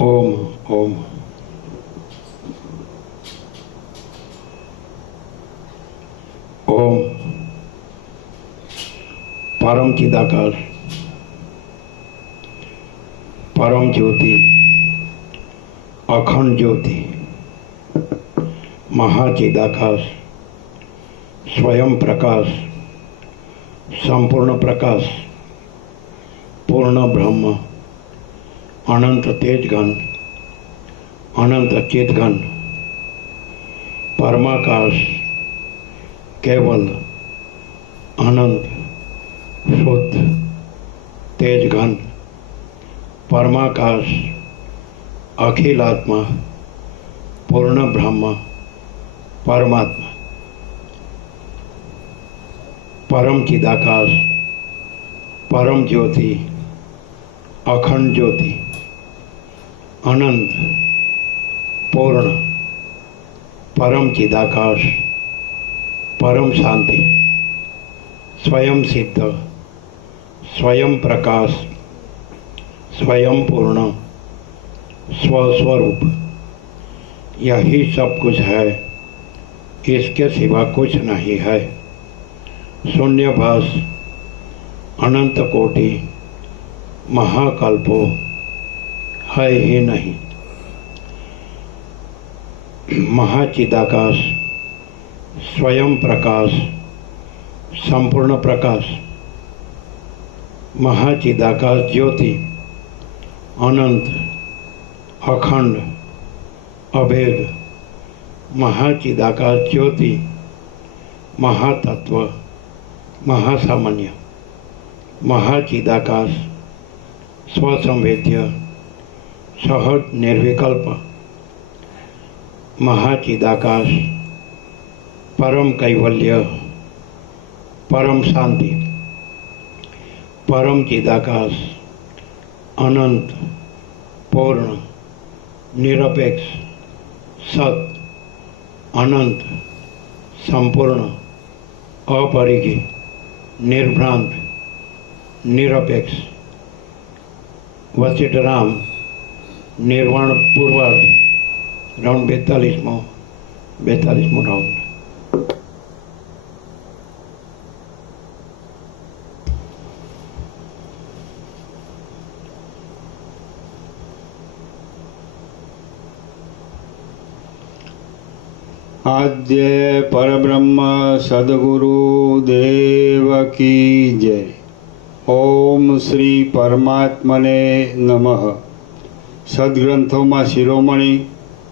ओम ओम ओम परम चिदाकार परम ज्योति अखंड ज्योति महाचिदाकाश स्वयं प्रकाश संपूर्ण प्रकाश पूर्ण ब्रह्म अनंत तेजघन अनंत चितघन परमाकाश केवल अनंत शुद्ध तेजघन परमाकाश अखिलात्मा पूर्ण ब्रह्म परमात्मा परम चिदाकाश परम ज्योति अखंड ज्योति अनंत पूर्ण परम चिदाकाश परम शांति स्वयं सिद्ध स्वयं प्रकाश स्वयं पूर्ण स्वस्वरूप यही सब कुछ है, इसके सिवा कुछ नहीं है। शून्यभास अनंत कोटि महाकल्पो है ही नहीं। महाचिदाकाश स्वयं प्रकाश संपूर्ण प्रकाश महाचिदाकाश ज्योति अनंत अखंड अभेद महाचिदाकाश ज्योति महातत्व महासामान्य महाचिदाकाश स्वसंवेद्य सहज निर्विकल्प महाचिदाकाश परम कैवल्य परम शांति परम चिदाकाश अनंत पूर्ण निरपेक्ष सत अनंत संपूर्ण अपरिघी निर्भ्रांत निरपेक्ष वशिष्ठराम निर्वाण पूर्वार्ध राउंड 42मो राउंड। आद्य परब्रह्म सद्गुरु देव की जय। ओम श्री परमात्मने नमः। सद्ग्रंथों में शिरोमणि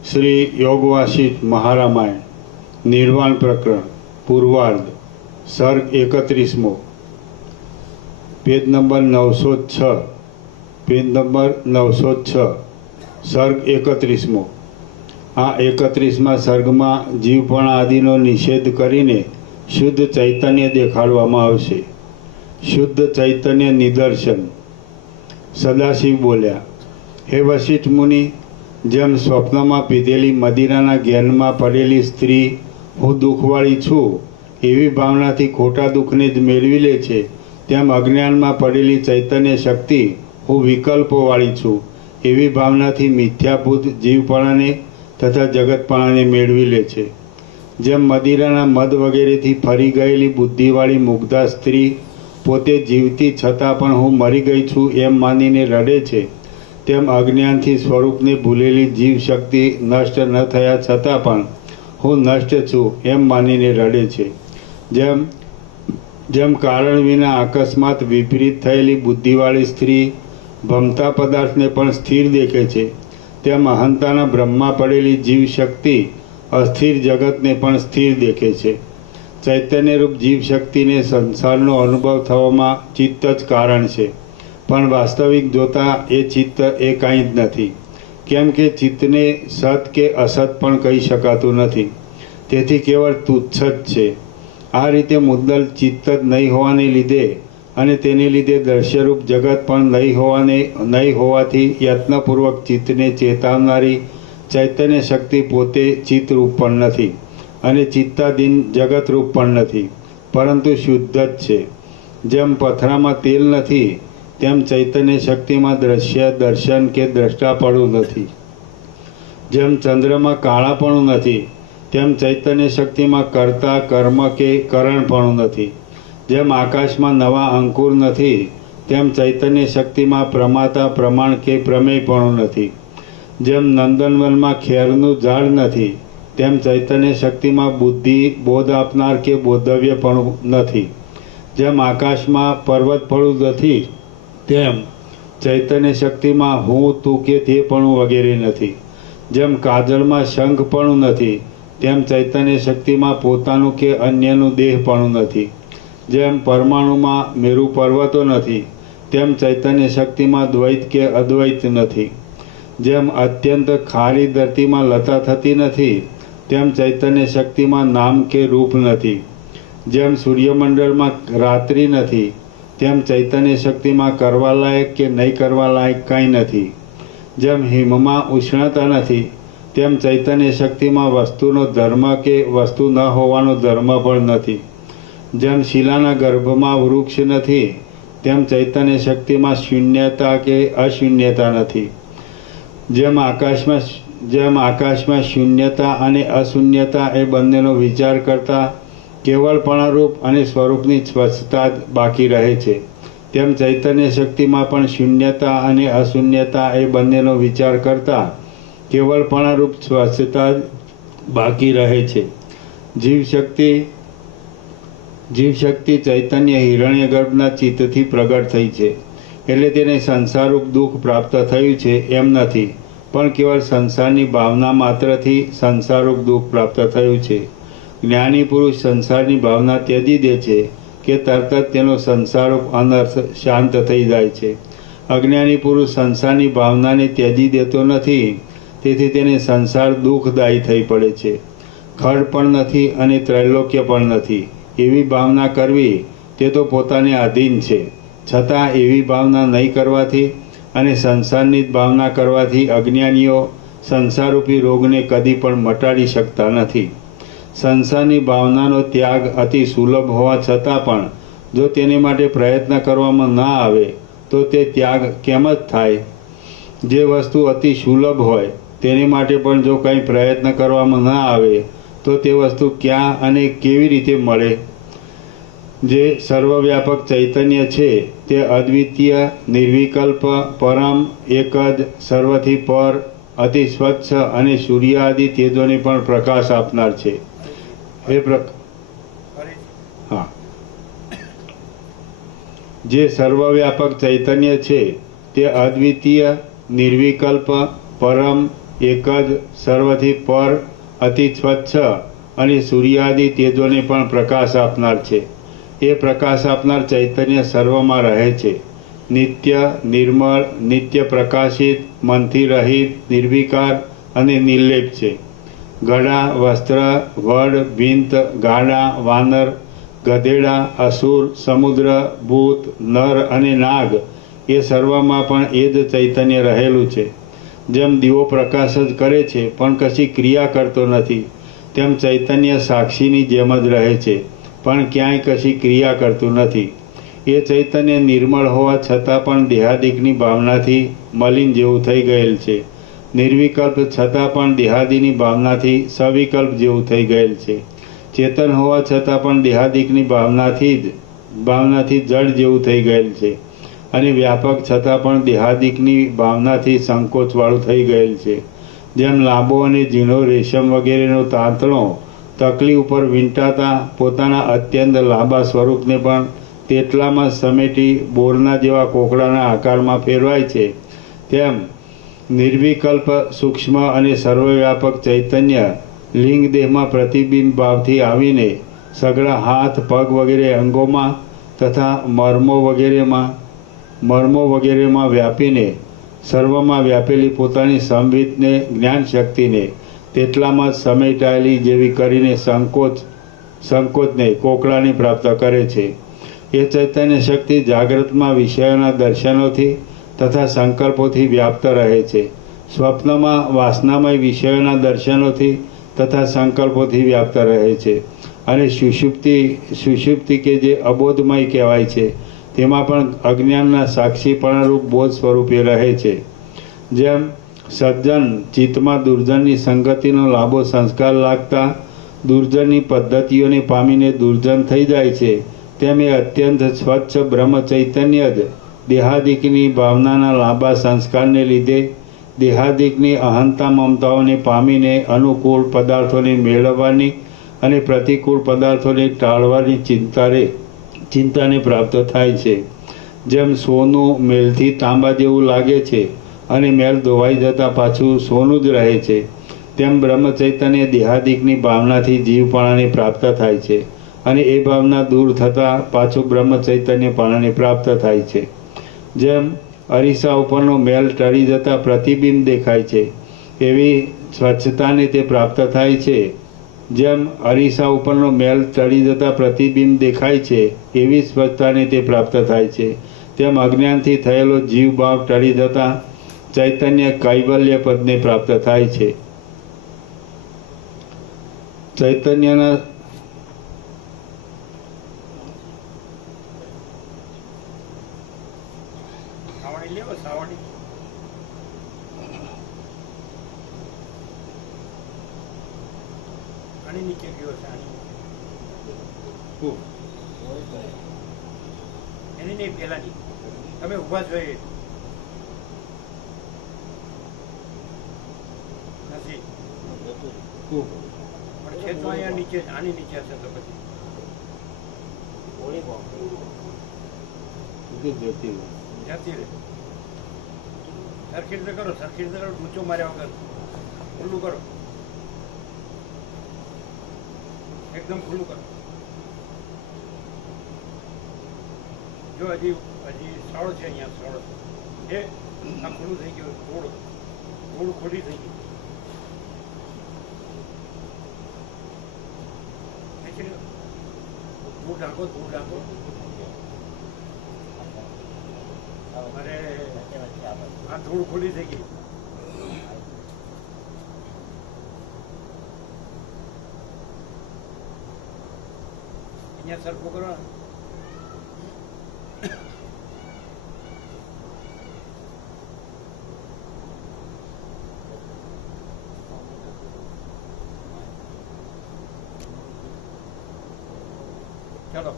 श्री योगवासिष्ठ महारामायण निर्वाण प्रकरण पूर्वार्ध सर्ग 31मो पेज नंबर 906 पेज नंबर 906 सर्ग 31मो। आ 31માં સર્ગમાં જીવપણા આદિનો નિષેધ કરીને શુદ્ધ ચૈતન્ય દેખાડવામાં આવશે। શુદ્ધ ચૈતન્ય નિદર્શન। સદાશિવ બોલ્યા, હે વશિષ્ઠ મુનિ, જેમ સ્વપ્નમાં પીધેલી મદિરાના જ્ઞાનમાં પડેલી સ્ત્રી હું દુઃખવાળી છું એવી ભાવનાથી ખોટા દુઃખને જ મેળવી લે છે, તેમ અજ્ઞાનમાં પડેલી ચૈતન્ય શક્તિ હું વિકલ્પોવાળી છું એવી ભાવનાથી મિથ્યાભૂત જીવપણાને તથા જગતપણાને મેળવી લે છે। જેમ મદિરાના મદ વગેરેથી ફરી ગયેલી બુદ્ધિવાળી મુગ્ધા સ્ત્રી પોતે જીવતી છતાં પણ હું મરી ગઈ છું એમ માનીને રડે છે, તેમ અજ્ઞાનથી સ્વરૂપને ભૂલેલી જીવ શક્તિ નષ્ટ ન થયા છતાં પણ હું નષ્ટ છું એમ માનીને રડે છે। જેમ જેમ કારણ વિના અકસ્માત વિપરીત થયેલી બુદ્ધિવાળી સ્ત્રી ભમતા પદાર્થને પણ સ્થિર દેખે છે, તેમ અહંતાના બ્રહ્મા પડેલી જીવ શક્તિ અસ્થિર જગતને પણ સ્થિર દેખે છે। ચૈતન્યરૂપ જીવ શક્તિને સંસારનો અનુભવ થવામાં ચિત્ત જ કારણ છે, પણ વાસ્તવિક જોતા એ ચિત્ત એ કાંઈ જ નથી, કેમ કે ચિત્તને સત કે અસત પણ કહી શકાતું નથી, તેથી કેવળ તુચ્છ જ છે। આ રીતે મુદ્દલ ચિત્ત જ નહીં હોવાને લીધે અને તેને લીધે દ્રશ્યરૂપ જગત પણ નહીં હોવાથી યત્નપૂર્વક ચિત્તને ચેતાવનારી ચૈતન્ય શક્તિ પોતે ચિત્તરૂપ પણ નથી અને ચિત્તાધીન જગતરૂપ પણ નથી, પરંતુ શુદ્ધ જ છે। જેમ પથરામાં તેલ નથી તેમ ચૈતન્ય શક્તિમાં દ્રશ્ય દર્શન કે દ્રષ્ટાપણું નથી. જેમ ચંદ્રમાં કાળાપણું નથી તેમ ચૈતન્ય શક્તિમાં કર્તા કર્મ કે કરણપણું નથી. જેમ આકાશમાં નવા અંકુર નથી તેમ ચૈતન્ય શક્તિમાં પ્રમાતા પ્રમાણ કે પ્રમેયપણું નથી. જેમ નંદનવનમાં ખેરનું ઝાડ નથી તેમ ચૈતન્ય શક્તિમાં બુદ્ધિ બોધ આપનાર કે બોધવ્યપણું નથી. જેમ આકાશમાં પર્વતપણું નથી તેમ ચૈતન્ય શક્તિમાં હું તું કે તેપણું વગેરે નથી. જેમ કાજળમાં શંખપણું નથી તેમ ચૈતન્ય શક્તિમાં પોતાનું કે અન્યનું દેહપણું નથી. જેમ પરમાણુમાં મેરુ પર્વતો નથી તેમ ચૈતન્ય શક્તિમાં દ્વૈત કે અદ્વૈત નથી. જેમ અત્યંત ખારી ધરતીમાં લતા થતી નથી તેમ ચૈતન્ય શક્તિમાં નામ કે રૂપ નથી. જેમ સૂર્યમંડળમાં રાત્રિ નથી તેમ ચૈતન્ય શક્તિમાં કરવાલાયક કે નહીં કરવાલાયક કંઈ નથી. જેમ હિમમાં ઉષ્ણતા નથી તેમ ચૈતન્ય શક્તિમાં વસ્તુનો ધર્મ કે વસ્તુ ન હોવાનો ધર્મ પણ નથી. જેમ શિલાના ગર્ભમાં વૃક્ષ નથી તેમ ચૈતન્ય શક્તિમાં શૂન્યતા કે અશૂન્યતા નથી. જેમ આકાશમાં શૂન્યતા અને અશૂન્યતા એ બંનેનો વિચાર કરતા કેવળપણારૂપ અને સ્વરૂપની સ્વચ્છતા જ બાકી રહે છે તેમ ચૈતન્ય શક્તિમાં પણ શૂન્યતા અને અશૂન્યતા એ બંનેનો વિચાર કરતા કેવળપણારૂપ સ્વચ્છતા જ બાકી રહે છે. જીવશક્તિ ચૈતન્ય હિરણ્યગર્ભના ચિત્તથી પ્રગટ થઈ છે એટલે તેને સંસારરૂપ દુઃખ પ્રાપ્ત થયું છે એમ નથી, પણ કેવળ સંસારની ભાવના માત્રથી સંસારરૂપ દુઃખ પ્રાપ્ત થયું છે. જ્ઞાની પુરુષ સંસારની ભાવના ત્યજી દે છે કે તરત જ તેનો સંસારરૂપ અનર્થ શાંત થઈ જાય છે. અજ્ઞાની પુરુષ સંસારની ભાવનાને ત્યજી દેતો નથી, તેથી તેને સંસાર દુઃખદાયી થઈ પડે છે. ખડ પણ નથી અને ત્રૈલોક્ય પણ નથી એવી ભાવના કરવી તે તો પોતાને આધીન છે. છતાં એવી ભાવના નહીં કરવાથી અને સંસારની જ ભાવના કરવાથી અજ્ઞાનીઓ સંસારરૂપી રોગને કદી પણ મટાડી શકતા નથી. સંસારની ભાવનાનો ત્યાગ અતિ સુલભ હોવા છતાં પણ જો તેને માટે પ્રયત્ન કરવામાં ન આવે તો તે ત્યાગ કેમ જ થાય? જે વસ્તુ અતિ સુલભ હોય તેની માટે પણ જો કંઈ પ્રયત્ન કરવામાં ન આવે તો તે વસ્તુ ક્યાં અને કેવી રીતે મળે? જે સર્વવ્યાપક ચૈતન્ય છે તે અદ્વિતીય, નિર્વિકલ્પ, પરમ, એક જ, સર્વથી પર, અતિ સ્વચ્છ અને સૂર્ય આદિ તેજોને પણ પ્રકાશ આપનાર છે. જે સર્વવ્યાપક ચૈતન્ય છે તે અદ્વિતીય, નિર્વિકલ્પ, પરમ, એક જ, સર્વથી પર, અતિ સ્વચ્છ અને સૂર્યાદિ તેજોને પણ પ્રકાશ આપનાર છે. એ પ્રકાશ આપનાર ચૈતન્ય સર્વમાં રહે છે. નિત્ય, નિર્મળ, નિત્ય પ્રકાશિત, મનથી રહિત, નિર્વિકાર અને નિર્લેપ છે. ગળા, વસ્ત્ર, વડ, ભીંત, ગાડા, વાનર, ગધેડા, અસુર, સમુદ્ર, ભૂત, નર અને નાગ એ સર્વમાં પણ એ જ ચૈતન્ય રહેલું છે. જેમ દીવો પ્રકાશ જ કરે છે પણ કશી ક્રિયા કરતો નથી, તેમ ચૈતન્ય સાક્ષીની જેમ જ રહે છે પણ ક્યાંય કશી ક્રિયા કરતું નથી. એ ચૈતન્ય નિર્મળ હોવા છતાં પણ દેહાદિકની ભાવનાથી મલિન જેવું થઈ ગયેલ છે. નિર્વિકલ્પ છતાં પણ દેહાદિની ભાવનાથી સવિકલ્પ જેવું થઈ ગયેલ છે. ચેતન હોવા છતાં પણ દેહાદિકની ભાવનાથી જડ જેવું થઈ ગયેલ છે. અને વ્યાપક છતાં પણ દેહાદિકની ભાવનાથી સંકોચવાળું થઈ ગયેલ છે. જેમ લાંબો અને ઝીણો રેશમ વગેરેનો તાંતણો તકલી ઉપર વીંટાતા પોતાના અત્યંત લાંબા સ્વરૂપને પણ તેટલામાં સમેટી બોરના જેવા કોકડાના આકારમાં ફેરવાય છે, તેમ નિર્વિકલ્પ, સૂક્ષ્મ અને સર્વવ્યાપક ચૈતન્ય લિંગ દેહમાં પ્રતિબિંબ ભાવથી આવીને સઘળા હાથ, પગ વગેરે અંગોમાં તથા મર્મો વગેરેમાં વ્યાપીને સર્વમાં વ્યાપેલી પોતાની સંવિતને જ્ઞાન શક્તિને તેટલામાં સમેટાયેલી જેવી કરીને સંકોચને કોકડાની પ્રાપ્ત કરે છે. એ ચૈતન્ય શક્તિ જાગ્રતમાં વિષયોના દર્શનોથી તથા સંકલ્પોથી વ્યાપ્ત રહે છે. સ્વપ્નમાં વાસનામય વિષયોના દર્શનોથી તથા સંકલ્પોથી વ્યાપ્ત રહે છે. અને સુષુપ્તિ કે જે અબોધમય કહેવાય છે તેમાં પણ અજ્ઞાનના સાક્ષીપણારૂપ બોધ સ્વરૂપે રહે છે. જેમ સજ્જન ચિત્તમાં દુર્જનની સંગતિનો લાંબો સંસ્કાર લાગતા દુર્જનની પદ્ધતિઓને પામીને દુર્જન થઈ જાય છે, તેમ એ અત્યંત સ્વચ્છ બ્રહ્મ ચૈતન્ય જ દેહાદિકની ભાવનાના લાંબા સંસ્કારને લીધે દેહાદિકની અહંતા મમતાઓને પામીને અનુકૂળ પદાર્થોને મેળવવાની અને પ્રતિકૂળ પદાર્થોને ટાળવાની ચિંતાને પ્રાપ્ત થાય છે. જેમ સોનું મેલથી તાંબા જેવું લાગે છે અને મેલ ધોવાઈ જતાં પાછું સોનું જ રહે છે, તેમ બ્રહ્મ ચૈતન્ય દેહાદિકની ભાવનાથી જીવપણાને પ્રાપ્ત થાય છે અને એ ભાવના દૂર થતાં પાછું બ્રહ્મ ચૈતન્યપણાને પ્રાપ્ત થાય છે. જેમ અરીસા ઉપરનો મેલ ટળી જતાં પ્રતિબિંબ દેખાય છે, એવી સ્વચ્છતાને તે પ્રાપ્ત થાય છે. જેમ અરીસા ઉપરનો મેલ ટળી જતાં પ્રતિબિંબ દેખાય છે, એવી સ્વચ્છતાને તે પ્રાપ્ત થાય છે. તેમ અજ્ઞાનથી થયેલો જીવભાવ ટળી જતાં ચૈતન્ય કૈવલ્ય પદને પ્રાપ્ત થાય છે. ચૈતન્યના નીચે ગયો છે એની નહીં પેલાની તમે ઉભા છો એ નથી પણ ખેતમાં અહીંયા નીચે આની નીચે હશે તો પછી જતી રહે. સરખી રીતે કરો, સરખી રીતે કરો, ઊંચો માર્યા વગર ખુલ્લું કરો, એકદમ ખુલ્લું કરો. જો હજી સાળો છે, અહીંયા સાળો છે, આ ખુલ્લું થઈ ગયું, થોડું ખોટી થઈ ગયું. ધૂળ ઢાંકો, ધૂળ ઢાંકો. અરે આ ધૂળ ખોટી થઈ ગઈ. અહીંયા સરખું કરો. ચલો.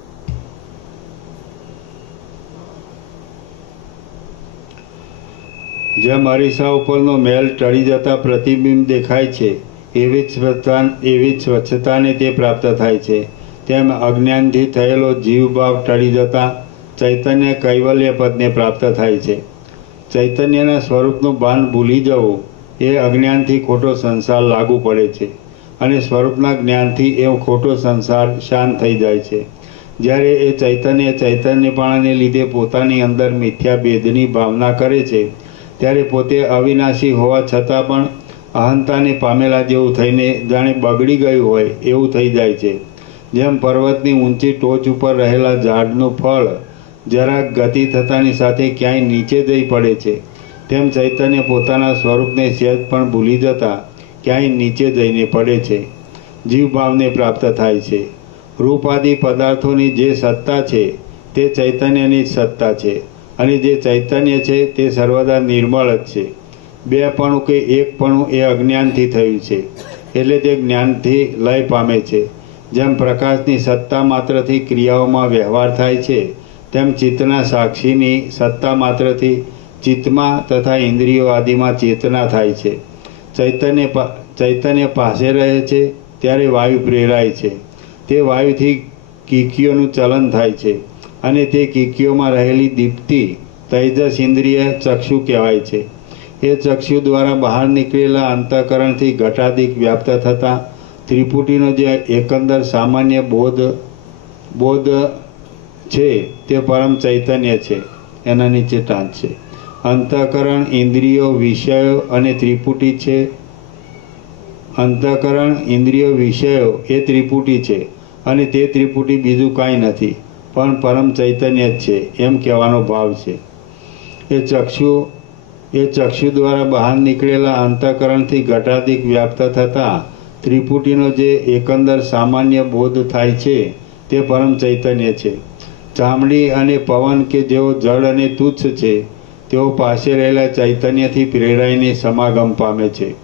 જેમ અરીસા ઉપરનો મેલ ટળી જતાં પ્રતિબિંબ દેખાય છે, એવી જ સ્વચ્છતાને તે પ્રાપ્ત થાય છે. તેમ અજ્ઞાનથી થયેલો જીવભાવ ટળી જતાં ચૈતન્ય કૈવલ્ય પદને પ્રાપ્ત થાય છે. ચૈતન્યના સ્વરૂપનું ભાન ભૂલી જવું એ અજ્ઞાનથી ખોટો સંસાર લાગુ પડે છે અને સ્વરૂપના જ્ઞાનથી એ ખોટો સંસાર શાંત થઈ જાય છે. જ્યારે એ ચૈતન્યપણાને લીધે પોતાની અંદર મિથ્યા ભેદની ભાવના કરે છે, ત્યારે પોતે અવિનાશી હોવા છતાં પણ અહંતાને પામેલા જેવું થઈને જાણે બગડી ગયું હોય એવું થઈ જાય છે. જેમ પર્વતની ઊંચી ટોચ ઉપર રહેલા ઝાડનું ફળ જરાક ગતિ થતાની સાથે ક્યાંય નીચે જઈ પડે છે, તેમ ચૈતન્ય પોતાના સ્વરૂપને સહેજ પણ ભૂલી જતાં ક્યાંય નીચે જઈને પડે છે. જીવભાવને પ્રાપ્ત થાય છે. રૂપાદિ પદાર્થોની જે સત્તા છે તે ચૈતન્યની જ સત્તા છે અને જે ચૈતન્ય છે તે સર્વદા નિર્મળ જ છે. બેપણું કે એકપણું એ અજ્ઞાનથી થયું છે, એટલે તે જ્ઞાનથી લય પામે છે. જેમ પ્રકાશની સત્તા માત્રથી ક્રિયાઓમાં વ્યવહાર થાય છે, તેમ ચિત્તના સાક્ષીની સત્તા માત્રથી ચિત્તમાં તથા ઇન્દ્રિયો આદિમાં ચેતના થાય છે. ચૈતન્ય પાસે રહે છે ત્યારે વાયુ પ્રેરાય છે. તે વાયુથી કીકીઓનું ચલન થાય છે અને તે કીકીઓમાં રહેલી દીપ્તિ તૈજસ ઇન્દ્રિય ચક્ષુ કહેવાય છે. એ ચક્ષુ દ્વારા બહાર નીકળેલા અંતઃકરણથી ઘટાદિક વ્યાપ્ત થતાં ત્રિપુટીનો જે એકંદર સામાન્ય બોધ છે તે પરમ ચૈતન્ય છે. એના નીચે ટાંચ છે. અંતઃકરણ, ઇન્દ્રિયો, વિષયો અને ત્રિપુટી છે. અંતઃકરણ, ઇન્દ્રિયો, વિષયો એ ત્રિપુટી છે અને તે ત્રિપુટી બીજું કાંઈ નથી પણ પરમ ચૈતન્ય જ છે એમ કહેવાનો ભાવ છે. એ ચક્ષુ દ્વારા બહાર નીકળેલા અંતઃકરણથી ઘટાદિક વ્યાપ્ત થતાં ત્રિપુટીનો જે એકંદર સામાન્ય બોધ થાય છે તે પરમ ચૈતન્ય છે. ચામડી અને પવન કે જેઓ જળ અને તુચ્છ છે તેઓ પાસે રહેલા ચૈતન્યથી પ્રેરાઈને સમાગમ પામે છે.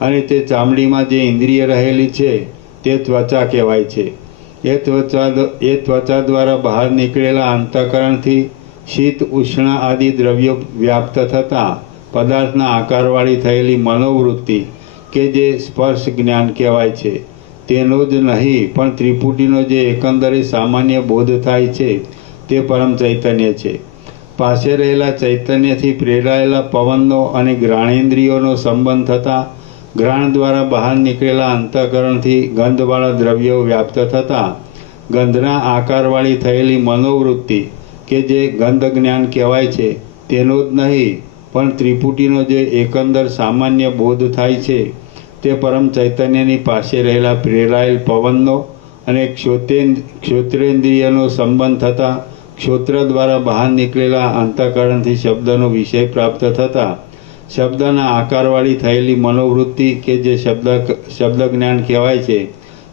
અને તે ચામડીમાં જે ઇન્દ્રિય રહેલી છે તે ત્વચા કહેવાય છે. એ ત્વચા દ્વારા બહાર નીકળેલા અંતઃકરણથી શીત ઉષ્ણ આદિ દ્રવ્યો વ્યાપ્ત થતાં પદાર્થના આકારવાળી થયેલી મનોવૃત્તિ કે જે સ્પર્શ જ્ઞાન કહેવાય છે તેનો જ નહીં પણ ત્રિપુટીનો જે એકંદરે સામાન્ય બોધ થાય છે તે પરમ ચૈતન્ય છે. પાસે રહેલા ચૈતન્યથી પ્રેરાયેલા પવનનો અને ઘ્રાણેન્દ્રિયોનો સંબંધ થતાં ઘ્રાણ દ્વારા બહાર નીકળેલા અંતઃકરણથી ગંધવાળા દ્રવ્યો વ્યાપ્ત થતાં ગંધના આકારવાળી થયેલી મનોવૃત્તિ કે જે ગંધ જ્ઞાન કહેવાય છે તેનો જ નહીં પણ ત્રિપુટીનો જે એકંદર સામાન્ય બોધ થાય છે તે પરમ ચૈતન્યની પાસે રહેલા પ્રેરાયેલ પવનનો અને ક્ષોત્રેન્દ્રિયનો સંબંધ થતાં ક્ષોત્ર દ્વારા બહાર નીકળેલા અંતઃકરણથી શબ્દનો વિષય પ્રાપ્ત થતાં શબ્દના આકારવાળી થયેલી મનોવૃત્તિ કે જે શબ્દ જ્ઞાન કહેવાય છે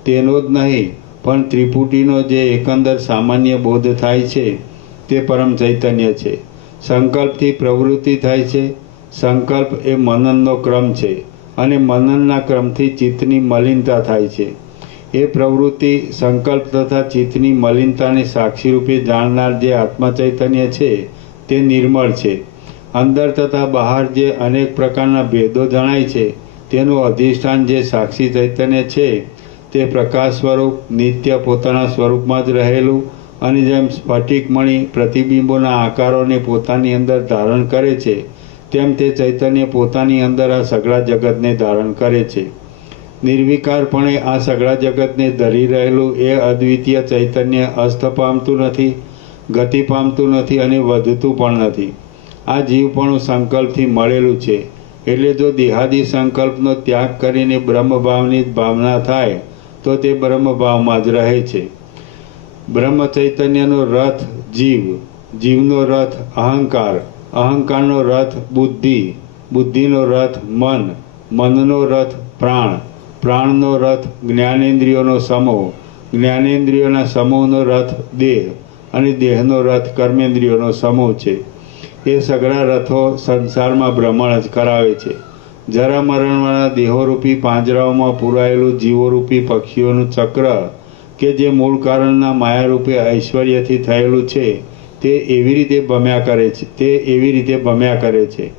તેનો જ નહીં પણ ત્રિપુટીનો જે એકંદર સામાન્ય બોધ થાય છે તે પરમ ચૈતન્ય છે. સંકલ્પથી પ્રવૃત્તિ થાય છે. સંકલ્પ એ મનનનો ક્રમ છે અને મનનના ક્રમથી ચિત્તની મલિનતા થાય છે. એ પ્રવૃત્તિ સંકલ્પ તથા ચિત્તની મલિનતાને સાક્ષી રૂપે જાણનાર જે આત્મચૈતન્ય છે તે નિર્મળ છે. અંદર તથા બહાર જે અનેક પ્રકારના ભેદો જણાય છે તેનું અધિષ્ઠાન જે સાક્ષી ચૈતન્ય છે તે પ્રકાશ સ્વરૂપ નિત્ય પોતાના સ્વરૂપમાં જ રહેલું અને જેમ સ્ફટિકમણી પ્રતિબિંબોના આકારોને પોતાની અંદર ધારણ કરે છે તેમ તે ચૈતન્ય પોતાની અંદર આ સઘળા જગતને ધારણ કરે છે. નિર્વિકારપણે આ સઘળા જગતને ધરી રહેલું એ અદ્વિતીય ચૈતન્ય અસ્ત પામતું નથી, ગતિ પામતું નથી અને વધતું પણ નથી. આ જીવપણું સંકલ્પથી મળેલું છે. એટલે જો દેહાદી સંકલ્પનો ત્યાગ કરીને બ્રહ્મભાવની જ ભાવના થાય તો તે બ્રહ્મભાવમાં જ રહે છે. બ્રહ્મ ચૈતન્યનો રથ જીવ, જીવનો રથ અહંકાર, અહંકારનો રથ બુદ્ધિ, બુદ્ધિનો રથ મન, મનનો રથ પ્રાણ, પ્રાણનો રથ જ્ઞાનેન્દ્રિયોનો સમૂહ, જ્ઞાનેન્દ્રિયોના સમૂહનો રથ દેહ અને દેહનો રથ કર્મેન્દ્રિયોનો સમૂહ છે. એ સઘળા રથો સંસારમાં ભ્રમણ જ કરાવે છે. જરા મરણવાળા દેહોરૂપી પાંજરાઓમાં પૂરાયેલું જીવોરૂપી પક્ષીઓનું ચક્ર કે જે મૂળ કારણના માયારૂપે ઐશ્વર્યથી થયેલું છે તે એવી રીતે ભમ્યા કરે છે.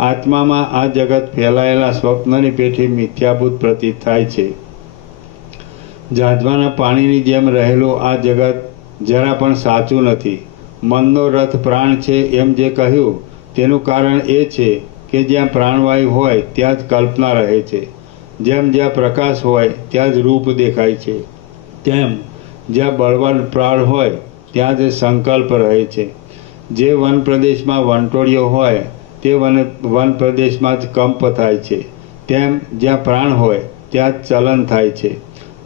આત્મામાં આ જગત ફેલાયેલા સ્વપ્નની પેઠે મિથ્યાભૂત પ્રતીત થાય છે. ઝાંઝવાના પાણીની જેમ રહેલું આ જગત જરા પણ સાચું નથી. મનનો રથ પ્રાણ છે એમ જે કહ્યું તેનું કારણ એ છે કે જ્યાં પ્રાણવાયુ હોય ત્યાં જ કલ્પના રહે છે. જેમ જ્યાં પ્રકાશ હોય ત્યાં જ રૂપ દેખાય છે, તેમ જ્યાં બળવાન પ્રાણ હોય ત્યાં જ સંકલ્પ રહે છે. જે વન પ્રદેશમાં વંટોળિયો હોય તે વન પ્રદેશમાં જ કંપ થાય છે. તેમ જ્યાં પ્રાણ હોય ત્યાં જ ચલન થાય છે.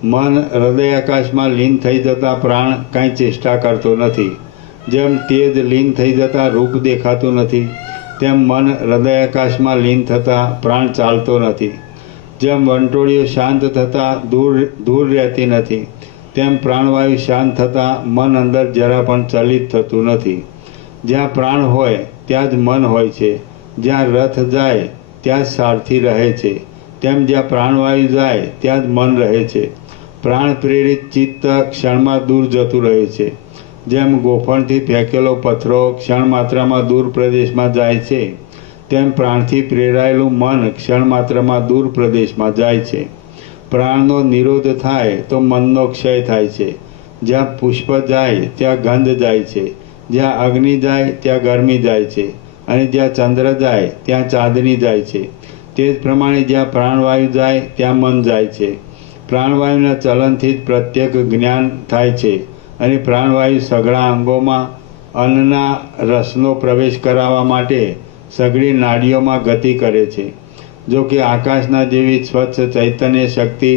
મન હૃદય આકાશમાં લીન થઈ જતાં પ્રાણ કાંઈ ચેષ્ટા કરતો નથી. જેમ તેજ લીન થઈ જતાં રૂપ દેખાતું નથી તેમ મન હૃદય આકાશમાં લીન થતાં પ્રાણ ચાલતો નથી. જેમ વંટોળિયો શાંત થતાં દૂર રહેતી નથી તેમ પ્રાણવાયુ શાંત થતાં મન અંદર જરા પણ ચલિત થતું નથી. જ્યાં પ્રાણ હોય ત્યાં જ મન હોય છે. જ્યાં રથ જાય ત્યાં જ સારથી રહે છે. તેમ જ્યાં પ્રાણવાયુ જાય ત્યાં જ મન રહે છે. પ્રાણ પ્રેરિત ચિત્ત ક્ષણમાં દૂર જતું રહે છે. જેમ ગોફણથી ફેંકેલો પથ્થરો ક્ષણ માત્રામાં દૂર પ્રદેશમાં જાય છે તેમ પ્રાણથી પ્રેરાયેલું મન ક્ષણ માત્રામાં દૂર પ્રદેશમાં જાય છે. પ્રાણનો નિરોધ થાય તો મનનો ક્ષય થાય છે. જ્યાં પુષ્પ જાય ત્યાં ગંધ જાય છે. જ્યાં અગ્નિ જાય ત્યાં ગરમી જાય છે અને જ્યાં ચંદ્ર જાય ત્યાં ચાંદની જાય છે. તે જ પ્રમાણે જ્યાં પ્રાણવાયુ જાય ત્યાં મન જાય છે. પ્રાણવાયુના ચલનથી જ પ્રત્યેક જ્ઞાન થાય છે અને પ્રાણવાયુ સઘળા અંગોમાં અન્નના રસનો પ્રવેશ કરાવવા માટે સઘળી નાડીઓમાં ગતિ કરે છે. જો કે આકાશના જેવી સ્વચ્છ ચૈતન્ય શક્તિ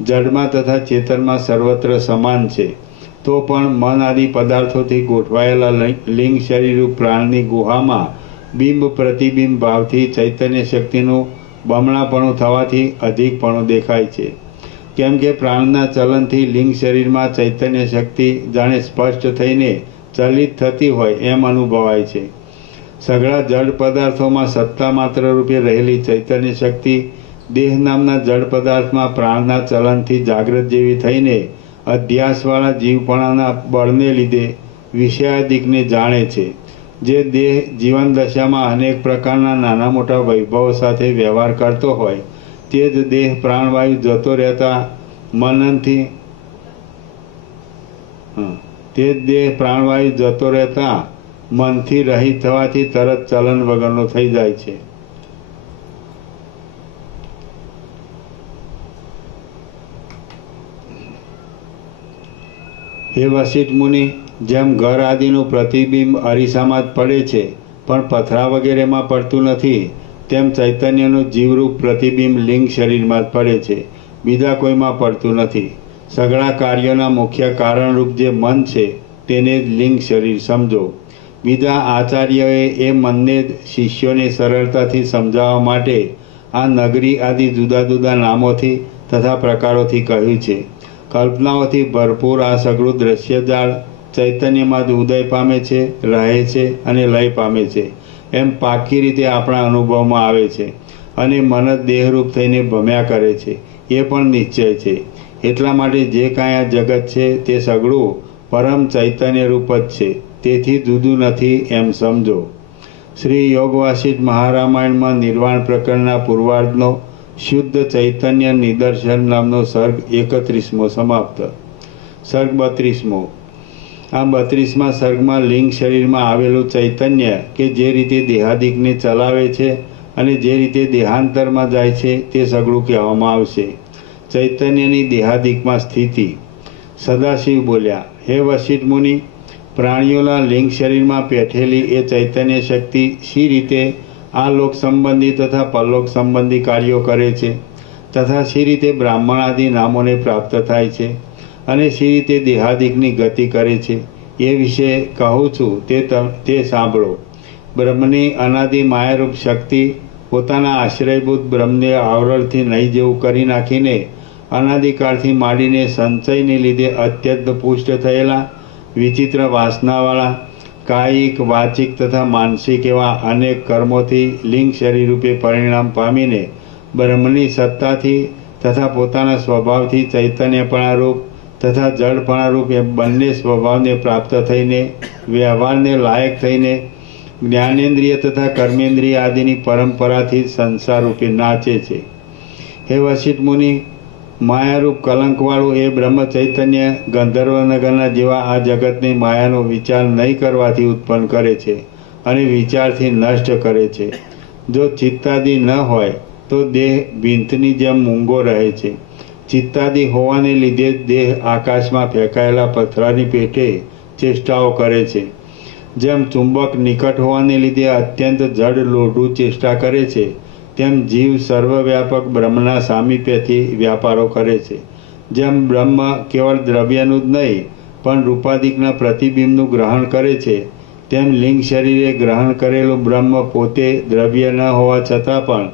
જડમાં તથા ચેતનમાં સર્વત્ર સમાન છે, તો પણ મન આદિ પદાર્થોથી ગોઠવાયેલા લિંગ શરીરરૂપ પ્રાણની ગુહામાં બિંબ પ્રતિબિંબ ભાવથી ચૈતન્ય શક્તિનું બમણાપણું થવાથી અધિકપણું દેખાય છે. કેમ કે પ્રાણના ચલનથી લિંગ શરીરમાં ચૈતન્ય શક્તિ જાણે સ્પષ્ટ થઈને ચલિત થતી હોય એમ અનુભવાય છે. સઘળા જડ પદાર્થોમાં સત્તા માત્ર રૂપે રહેલી ચૈતન્ય શક્તિ દેહ નામના જડ પદાર્થમાં પ્રાણના ચલનથી જાગૃત જેવી થઈને અધ્યાસવાળા જીવપણાના બળને લીધે વિષયાદિકને જાણે છે. જે દેહ જીવન દશામાં અનેક પ્રકારના નાના મોટા વૈભવો સાથે વ્યવહાર કરતો હોય તે જ દેહ પ્રાણવાયુ જતો રહેતા મનનથી મનથી રહિત થવાથી તરત ચલન વગરનો થઈ જાય છે. હે વશિષ્ઠ મુનિ, જેમ ઘર આદિનું પ્રતિબિંબ અરીસામાં જ પડે છે પણ પથરા વગેરેમાં પડતું નથી, તેમ ચૈતન્યનું જીવરૂપ પ્રતિબિંબ લિંગ શરીરમાં જ પડે છે, બીજા કોઈમાં પડતું નથી. સઘળા કાર્યોના મુખ્ય કારણરૂપ જે મન છે તેને જ લિંગ શરીર સમજો. બીજા આચાર્યોએ એ મનને જ શિષ્યોને સરળતાથી સમજાવવા માટે આ નગરી આદિ જુદા જુદા નામોથી તથા પ્રકારોથી કહ્યું છે. કલ્પનાઓથી ભરપૂર આ સઘળું દ્રશ્યજાળ ચૈતન્યમાં જ ઉદય પામે છે, રહે છે અને લય પામે છે એમ પાકી રીતે આપણા અનુભવમાં આવે છે અને મન જ દેહરૂપ થઈને ભમ્યા કરે છે એ પણ નિશ્ચય છે. એટલા માટે જે કાંઈ આ જગત છે તે સઘળું પરમ ચૈતન્ય રૂપ જ છે, તેથી જુદું નથી એમ સમજો. શ્રી યોગ વાસિષ્ઠ મહારામાયણમાં નિર્વાણ પ્રકરણના પૂર્વાર્ધનો શુદ્ધ ચૈતન્ય નિદર્શન નામનો સર્ગ 31મો સમાપ્ત. સર્ગ 32મો. આ 32મા સર્ગમાં લિંગ શરીરમાં આવેલું ચૈતન્ય કે જે રીતે દેહાદિકને ચલાવે છે અને જે રીતે દેહાંતરમાં જાય છે તે સઘળું કહેવામાં આવશે. ચૈતન્યની દેહાદિકમાં સ્થિતિ. સદાશિવ બોલ્યા, હે વશિષ્ઠ મુનિ, પ્રાણીઓના લિંગ શરીરમાં પેઠેલી એ ચૈતન્ય શક્તિ શી રીતે આ લોક સંબંધી તથા પરલોક સંબંધી કાર્યો કરે છે તથા શી રીતે બ્રાહ્મણ આદિ નામોને પ્રાપ્ત થાય છે અને શી રીતે દેહાદિકની ગતિ કરે છે એ વિશે કહું છું તે સાંભળો. બ્રહ્મની અનાદિ માયારૂપ શક્તિ પોતાના આશ્રયભૂત બ્રહ્મને આવરણથી નહીં જેવું કરી નાખીને અનાદિકાળથી માંડીને સંચયને લીધે અત્યંત પુષ્ટ થયેલા વિચિત્ર વાસનાવાળા કાયિક, વાચિક તથા માનસિક એવા અનેક કર્મોથી લિંગ શરીર રૂપે પરિણામ પામીને બ્રહ્મની સત્તાથી તથા પોતાના સ્વભાવથી ચૈતન્યપણારૂપ તથા જળપણારૂપ એ બંને સ્વભાવને પ્રાપ્ત થઈને વ્યવહારને લાયક થઈને જ્ઞાનેન્દ્રિય તથા કર્મેન્દ્રિય આદિની પરંપરાથી સંસાર રૂપે નાચે છે. હે વશિષ્ઠ મુનિ, માયારૂપ કલંકવાળું એ બ્રહ્મ ચૈતન્ય ગંધર્વનગરના જેવા આ જગતને માયાનો વિચાર નહીં કરવાથી ઉત્પન્ન કરે છે અને વિચારથી નષ્ટ કરે છે. જો ચિત્તાદિ ન હોય તો દેહ ભીંતની જેમ મૂંગો રહે છે. ચિત્તાદિ હોવાને લીધે દેહ આકાશમાં ફેંકાયેલા પથરાની પેટે ચેષ્ટાઓ કરે છે. જેમ ચુંબક નિકટ હોવાને લીધે અત્યંત જડ લોઢું ચેષ્ટા કરે છે, તેમ જીવ સર્વવ્યાપક બ્રહ્મના સામીપ્યથી વ્યાપારો કરે છે. જેમ બ્રહ્મ કેવળ દ્રવ્યનું જ નહીં પણ રૂપાદિકના પ્રતિબિંબનું ગ્રહણ કરે છે, તેમ લિંગ શરીરે ગ્રહણ કરેલું બ્રહ્મ પોતે દ્રવ્ય ન હોવા છતાં પણ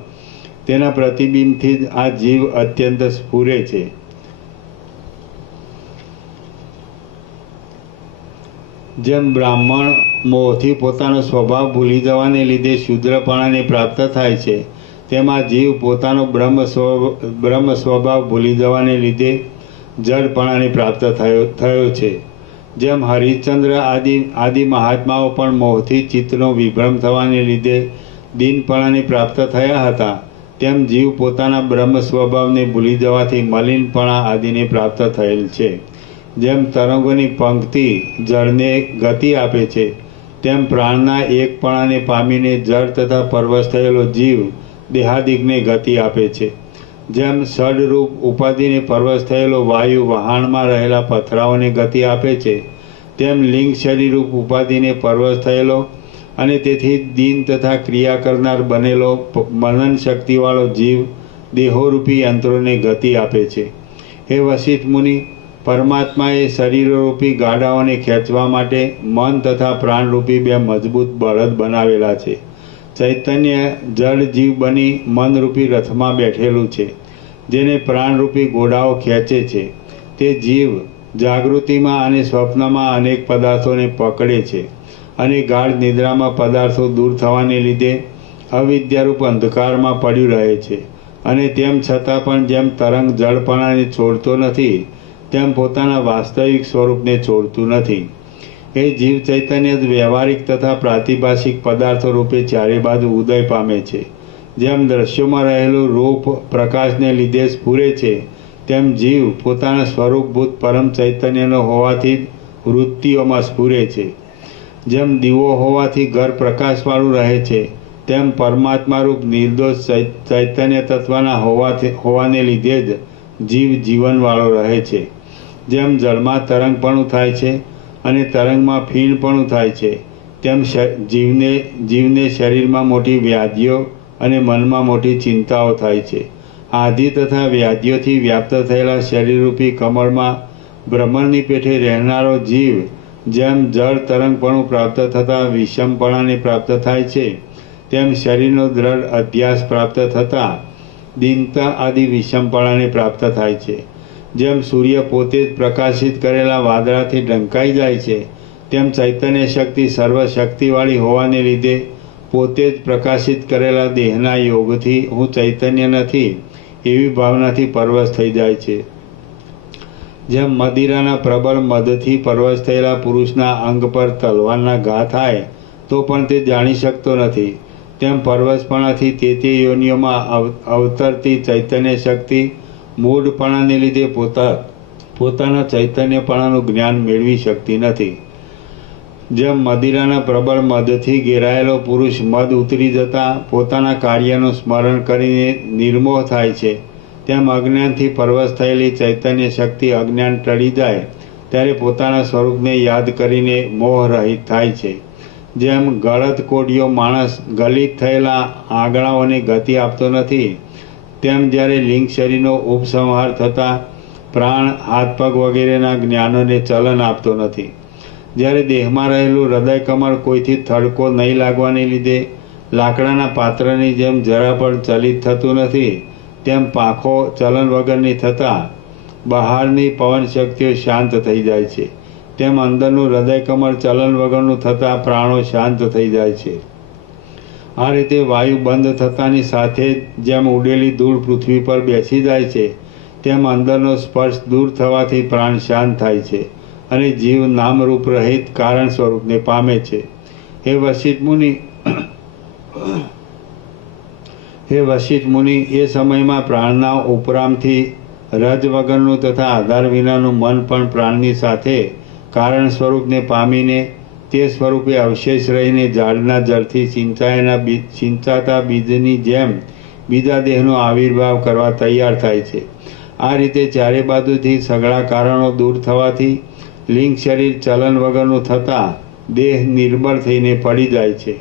તેના પ્રતિબિંબથી જ આ જીવ અત્યંત સ્ફુરે છે. જેમ બ્રાહ્મણ મોહથી પોતાનો સ્વભાવ ભૂલી જવાને લીધે શૂદ્રપણાને પ્રાપ્ત થાય છે, તેમાં જીવ પોતાનો બ્રહ્મ સ્વભાવ ભૂલી જવાને લીધે જડપણાને પ્રાપ્ત થયો છે. જેમ હરિશ્ચંદ્ર આદિ મહાત્માઓ પણ મોહથી ચિત્તનો વિભ્રમ થવાને લીધે દીનપણાને પ્રાપ્ત થયા હતા, તેમ જીવ પોતાના બ્રહ્મ સ્વભાવને ભૂલી જવાથી મલિનપણા આદિને પ્રાપ્ત થયેલ છે. જેમ તરંગોની પંક્તિ જળને ગતિ આપે છે, તેમ પ્રાણના એકપણાને પામીને જળ તથા પરવશ થયેલો જીવ દેહાદિકને ગતિ આપે છે. જેમ ષડરૂપ ઉપાધિને પરવશ થયેલો વાયુ વહાણમાં રહેલા પથરાઓને ગતિ આપે છે, તેમ લિંગ શરીરરૂપ ઉપાધિને પરવશ થયેલો અને તેથી દીન તથા ક્રિયા કરનાર બનેલો મનન શક્તિવાળો જીવ દેહોરૂપી યંત્રોને ગતિ આપે છે. હે વશિષ્ઠ મુનિ, પરમાત્માએ શરીરરૂપી ગાડાઓને ખેંચવા માટે મન તથા પ્રાણરૂપી બે મજબૂત બળદ બનાવેલા છે. ચૈતન્ય જળ જીવ બની મનરૂપી રથમાં બેઠેલું છે, જેને પ્રાણરૂપી ઘોડાઓ ખેંચે છે. તે જીવ જાગૃતિમાં અને સ્વપ્નમાં અનેક પદાર્થોને પકડે છે અને ગાઢ નિદ્રામાં પદાર્થો દૂર થવાને લીધે અવિદ્યારૂપ અંધકારમાં પડ્યું રહે છે. અને તેમ છતાં પણ જેમ તરંગ જળપણાને છોડતો નથી તેમ પોતાના વાસ્તવિક સ્વરૂપને છોડતું નથી. એ જીવ ચૈતન્ય જ વ્યવહારિક તથા પ્રાતિભાષિક પદાર્થો રૂપે ચારે બાજુ ઉદય પામે છે. જેમ દ્રશ્યોમાં રહેલું રૂપ પ્રકાશને લીધે સ્ફુરે છે તેમ જીવ પોતાના સ્વરૂપભૂત પરમ ચૈતન્યનો હોવાથી વૃત્તિઓમાં સ્ફુરે છે. જેમ દીવો હોવાથી ઘર પ્રકાશવાળું રહે છે તેમ પરમાત્મારૂપ નિર્દોષ ચૈતન્ય તત્વના હોવાને લીધે જ જીવ જીવનવાળો રહે છે. જેમ જળમાં તરંગપણું થાય છે અને તરંગમાં ફીણપણું થાય છે તેમ જીવને શરીરમાં મોટી વ્યાધિઓ અને મનમાં મોટી ચિંતાઓ થાય છે. આધિ તથા વ્યાધિઓથી વ્યાપ્ત થયેલા શરીરરૂપી કમળમાં ભ્રમણની પેઠે રહેનારો જીવ જેમ જળ તરંગપણું પ્રાપ્ત થતાં વિષમપણાને પ્રાપ્ત થાય છે તેમ શરીરનો દ્રઢ અધ્યાસ પ્રાપ્ત થતાં દીનતા આદિ વિષમપણાને પ્રાપ્ત થાય છે. જેમ સૂર્ય પોતે જ પ્રકાશિત કરેલા વાદળાથી ઢંકાઈ જાય છે તેમ ચૈતન્ય શક્તિ સર્વશક્તિવાળી હોવાને લીધે પોતે જ પ્રકાશિત કરેલા દેહના યોગથી હું ચૈતન્ય નથી એવી ભાવનાથી પરવશ થઈ જાય છે. જેમ મદિરાના પ્રબળ મદથી પરવશ થયેલા પુરુષના અંગ પર તલવારના ઘા થાય તો પણ તે જાણી શકતો નથી તેમ પરવશપણાથી તે યોનિઓમાં અવતરતી ચૈતન્ય શક્તિ મૂઢપણાને લીધે પોતાના ચૈતન્યપણાનું જ્ઞાન મેળવી શકતી નથી. જેમ મદિરાના પ્રબળ મદથી ઘેરાયેલો પુરુષ મદ ઉતરી જતાં પોતાના કાર્યનું સ્મરણ કરીને નિર્મોહ થાય છે તેમ અજ્ઞાનથી પરવશ થયેલી ચૈતન્ય શક્તિ અજ્ઞાન ટળી જાય ત્યારે પોતાના સ્વરૂપને યાદ કરીને મોહ રહિત થાય છે. જેમ ગળત કોડિયો માણસ ગલિત થયેલા આંગણાઓને ગતિ આપતો નથી તેમ જ્યારે લિંગ શરીરનો ઉપસંહાર થતાં પ્રાણ હાથ પગ વગેરેના જ્ઞાનોને ચલન આપતો નથી. જ્યારે દેહમાં રહેલું હૃદય કમળ કોઈથી થડકો નહીં લાગવાને લીધે લાકડાના પાત્રની જેમ જરા પણ ચલિત થતું નથી તેમ પાંખો ચલન વગરની થતાં બહારની પવન શક્તિઓ શાંત થઈ જાય છે તેમ અંદરનું હૃદય કમળ ચલન વગરનું થતાં પ્રાણો શાંત થઈ જાય છે. આ રીતે વાયુ બંધ થતાની સાથે જેમ ઉડેલી ધૂળ પૃથ્વી પર બેસી જાય છે તેમ અંદરનો સ્પર્શ દૂર થવાથી પ્રાણ શાંત થાય છે અને જીવ નામરૂપ રહિત કારણ સ્વરૂપને પામે છે. હે વશિષ્ઠ મુનિ એ સમયમાં પ્રાણના ઉપરામથી રજ વગરનું તથા આધાર વિનાનું મન પણ પ્રાણની સાથે કારણ સ્વરૂપને પામીને તે સ્વરૂપે અવશેષ રહીને ઝાડના જળથી સિંચાતા બીજની જેમ બીજા દેહનો આવિર્ભાવ કરવા તૈયાર થાય છે. આ રીતે ચારે બાજુથી સઘળા કારણો દૂર થવાથી લિંગ શરીર ચલન વગરનું થતાં દેહ નિર્બળ થઈને પડી જાય છે.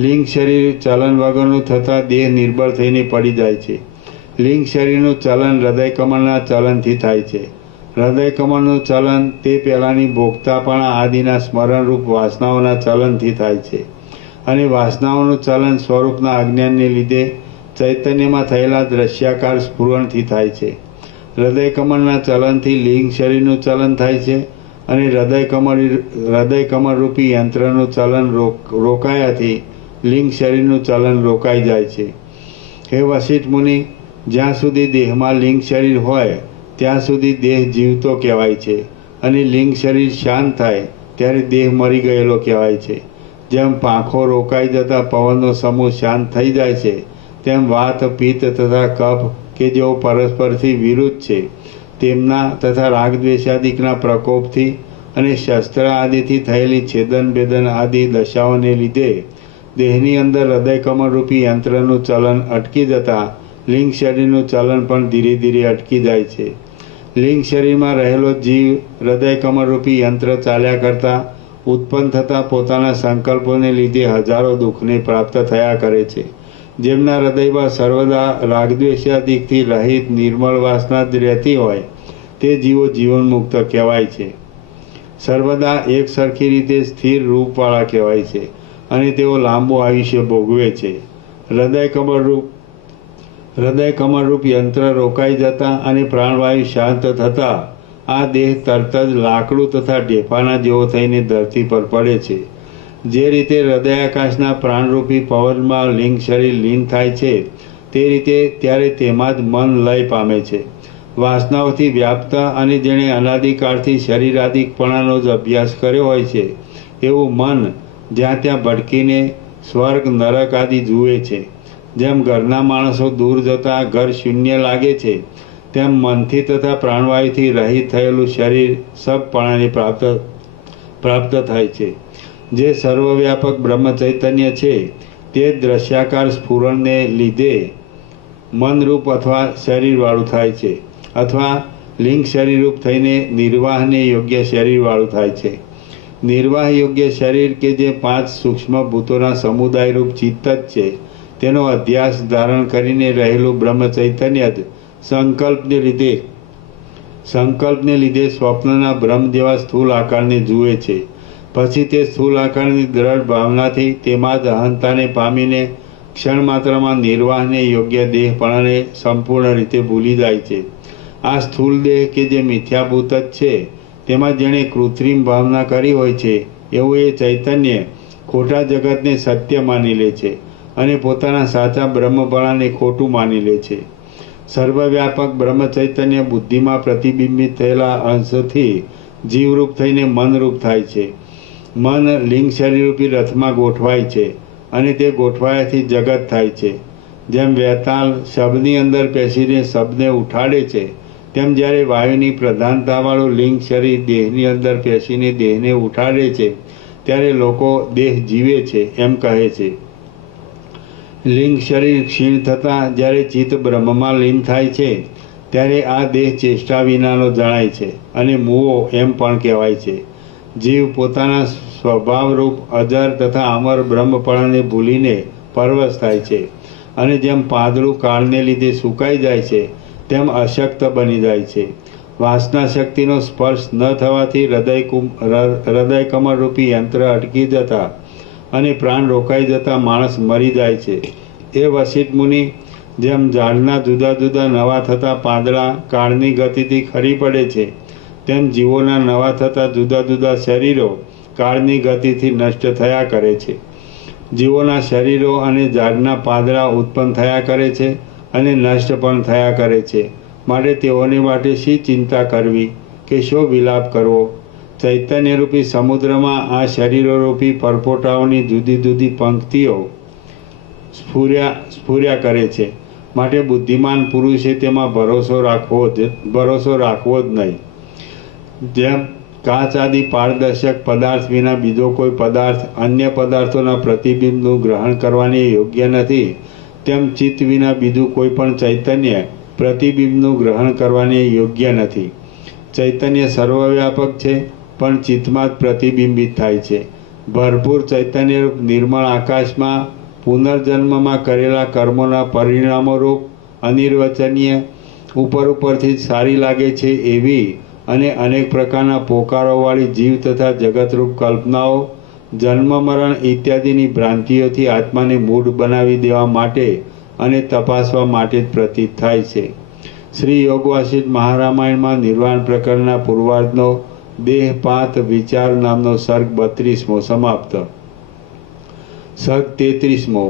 લિંગ શરીર ચલન વગરનું થતાં દેહ નિર્બળ થઈને પડી જાય છે. લિંગ શરીરનું ચલન હૃદય કમળના ચલનથી થાય છે. હૃદય કમળનું ચલન તે પહેલાંની ભોગતાપણા આદિના સ્મરણરૂપ વાસનાઓના ચલનથી થાય છે અને વાસનાઓનું ચલન સ્વરૂપના અજ્ઞાનને લીધે ચૈતન્યમાં થયેલા દ્રશ્યાકાર સ્ફુરણથી થાય છે. હૃદય કમળના ચલનથી લિંગ શરીરનું ચલન થાય છે અને હૃદય કમળરૂપી યંત્રનું ચલન રોકાયાથી લિંગ શરીરનું ચલન રોકાઈ જાય છે. હે વશિષ્ઠ મુનિ, જ્યાં સુધી દેહમાં લિંગ શરીર હોય ત્યાં સુધી દેહ જીવતો કહેવાય છે અને લિંગ શરીર શાંત થાય ત્યારે દેહ મરી ગયેલો કહેવાય છે. જેમ પાંખો રોકાઈ જતાં પવનનો સમૂહ શાંત થઈ જાય છે તેમ વાત પિત્ત તથા કફ કે જેઓ પરસ્પરથી વિરુદ્ધ છે તેમના તથા રાગદ્વેષાદિકના પ્રકોપથી અને શસ્ત્ર આદિથી થયેલી છેદન ભેદન આદિ દશાઓને લીધે દેહની અંદર હૃદય કમળરૂપી યંત્રનું ચલન અટકી જતાં લિંગ શરીરનું ચલન પણ ધીરે ધીરે અટકી જાય છે. લિંગ શરીરમાં રહેલો જીવ હૃદય કમળરૂપી યંત્ર ચાલ્યા કરતાં ઉત્પન્ન થતાં પોતાના સંકલ્પોને લીધે હજારો દુઃખને પ્રાપ્ત થયા કરે છે. જેમના હૃદયમાં સર્વદા રાગદ્વેષાદિકથી રહિત નિર્મળ વાસના જ રહેતી હોય તે જીવો જીવનમુક્ત કહેવાય છે. સર્વદા એક સરખી રીતે સ્થિર રૂપવાળા કહેવાય છે અને તેઓ લાંબુ આયુષ્ય ભોગવે છે. હૃદય કમળરૂપ યંત્ર રોકાઈ જતાં અને પ્રાણવાયુ શાંત થતાં આ દેહ તરત જ લાકડું તથા ઢેફાના જેવો થઈને ધરતી પર પડે છે. જે રીતે હૃદયાકાશના પ્રાણરૂપી પવનમાં લિંગ શરીર લીન થાય છે તે રીતે ત્યારે તેમાં જ મન લય પામે છે. વાસનાઓથી વ્યાપ્ત અને જેણે અનાદિકાળથી શરીરાદિકપણાનો જ અભ્યાસ કર્યો હોય છે એવું મન જ્યાં ત્યાં ભટકીને સ્વર્ગ નરક આદિ જુએ છે. જેમ ઘરના માણસો દૂર જતાં ઘર શૂન્ય લાગે છે તેમ મનથી તથા પ્રાણવાયુથી રહિત થયેલું શરીર સબપણાને પ્રાપ્ત થાય છે. જે સર્વવ્યાપક બ્રહ્મ ચૈતન્ય છે તે દ્રશ્યાકાર સ્ફુરણને લીધે મનરૂપ અથવા શરીરવાળું થાય છે અથવા લિંગ શરીરરૂપ થઈને નિર્વાહને યોગ્ય શરીરવાળું થાય છે. નિર્વાહ યોગ્ય શરીર કે જે 5 સૂક્ષ્મ ભૂતોના સમુદાયરૂપ ચિત્ત જ છે તેનો અધ્યાસ ધારણ કરીને રહેલું બ્રહ્મ ચૈતન્ય જ સંકલ્પને લીધે સ્વપ્નના બ્રહ્મ જેવા સ્થૂળ આકારને જુએ છે. પછી તે સ્થૂળ આકારની દ્રઢ ભાવનાથી તેમાં જ અહંતાને પામીને ક્ષણ માત્રમાં નિર્વાહને યોગ્ય દેહપણાને સંપૂર્ણ રીતે ભૂલી જાય છે. આ સ્થૂળ દેહ કે જે મિથ્યાભૂત જ છે તેમાં જેણે કૃત્રિમ ભાવના કરી હોય છે એવું એ ચૈતન્ય ખોટા જગતને સત્ય માની લે છે અને પોતાના સાચા બ્રહ્મપણાને ખોટું માની લે છે. સર્વવ્યાપક બ્રહ્મ ચૈતન્ય બુદ્ધિમાં પ્રતિબિંબિત થયેલા અંશથી જીવરૂપ થઈને મનરૂપ થાય છે. મન લિંગ શરીરરૂપી રથમાં ગોઠવાય છે અને તે ગોઠવાયાથી જગત થાય છે. જેમ વેતાલ શબની અંદર પેસીને શબને ઉઠાડે છે તેમ જ્યારે વાયુની પ્રધાનતાવાળું લિંગ શરીર દેહની અંદર પેસીને દેહને ઉઠાડે છે ત્યારે લોકો દેહ જીવે છે એમ કહે છે. લિંગ શરીર ક્ષીણ થતાં જ્યારે ચિત્ત બ્રહ્મમાં લીન થાય છે ત્યારે આ દેહ ચેષ્ટા વિનાનો જણાય છે અને મૂવો એમ પણ કહેવાય છે. જીવ પોતાના સ્વભાવરૂપ અજર તથા અમર બ્રહ્મપણાને ભૂલીને પરવશ થાય છે અને જેમ પાંદડું કાળને લીધે સુકાઈ જાય છે તેમ અશક્ત બની જાય છે. વાસના શક્તિનો સ્પર્શ ન થવાથી હૃદય કમળરૂપી યંત્ર અટકી જતા અને પ્રાણ રોકાઈ જતા માણસ મરી જાય છે. એ વસિષ્ઠ મુનિ, જેમ ઝાડના જુદા જુદા નવા થતા પાંદડા કાળની ગતિથી ખરી પડે છે તેમ જીવોના નવા થતા જુદા જુદા શરીરો કાળની ગતિથી નષ્ટ થયા કરે છે. જીવોના શરીરો અને ઝાડના પાંદડા ઉત્પન્ન થયા કરે છે અને નષ્ટ પણ થયા કરે છે. માટે તેઓને માટે શી ચિંતા કરવી કે શો વિલાપ કરવો? ચૈતન્યરૂપી સમુદ્રમાં આ શરીરોરૂપી પરપોટાઓની જુદી જુદી પંક્તિઓ સ્ફુર્યા કરે છે. માટે બુદ્ધિમાન પુરુષે તેમાં ભરોસો રાખવો જ નહીં. જેમ કાચ આદિ પારદર્શક પદાર્થ વિના બીજો કોઈ પદાર્થ અન્ય પદાર્થોના પ્રતિબિંબનું ગ્રહણ કરવાની યોગ્ય નથી, તેમ ચિત્ત વિના બીજું કોઈ પણ ચૈતન્ય પ્રતિબિંબનું ગ્રહણ કરવાની યોગ્ય નથી. ચૈતન્ય સર્વવ્યાપક છે પણ ચિત્તમાં જ પ્રતિબિંબિત થાય છે. ભરપૂર ચૈતન્યરૂપ નિર્મળ આકાશમાં પુનર્જન્મમાં કરેલા કર્મોના પરિણામોરૂપ અનિર્વચનીય ઉપરથી જ સારી લાગે છે એવી અને અનેક પ્રકારના પોકારોવાળી જીવ તથા જગતરૂપ કલ્પનાઓ જન્મ મરણ ઇત્યાદિની ભ્રાંતિઓથી આત્માને મૂઢ બનાવી દેવા માટે અને તપાસવા માટે જ પ્રતીત થાય છે. શ્રી યોગ વાસિષ્ઠ મહારામાયણમાં નિર્વાણ પ્રકરણના પૂર્વાર્ધનો દેહપાત વિચાર નામનો સર્ગ 32મો સમાપ્ત. સર્ગ 33મો.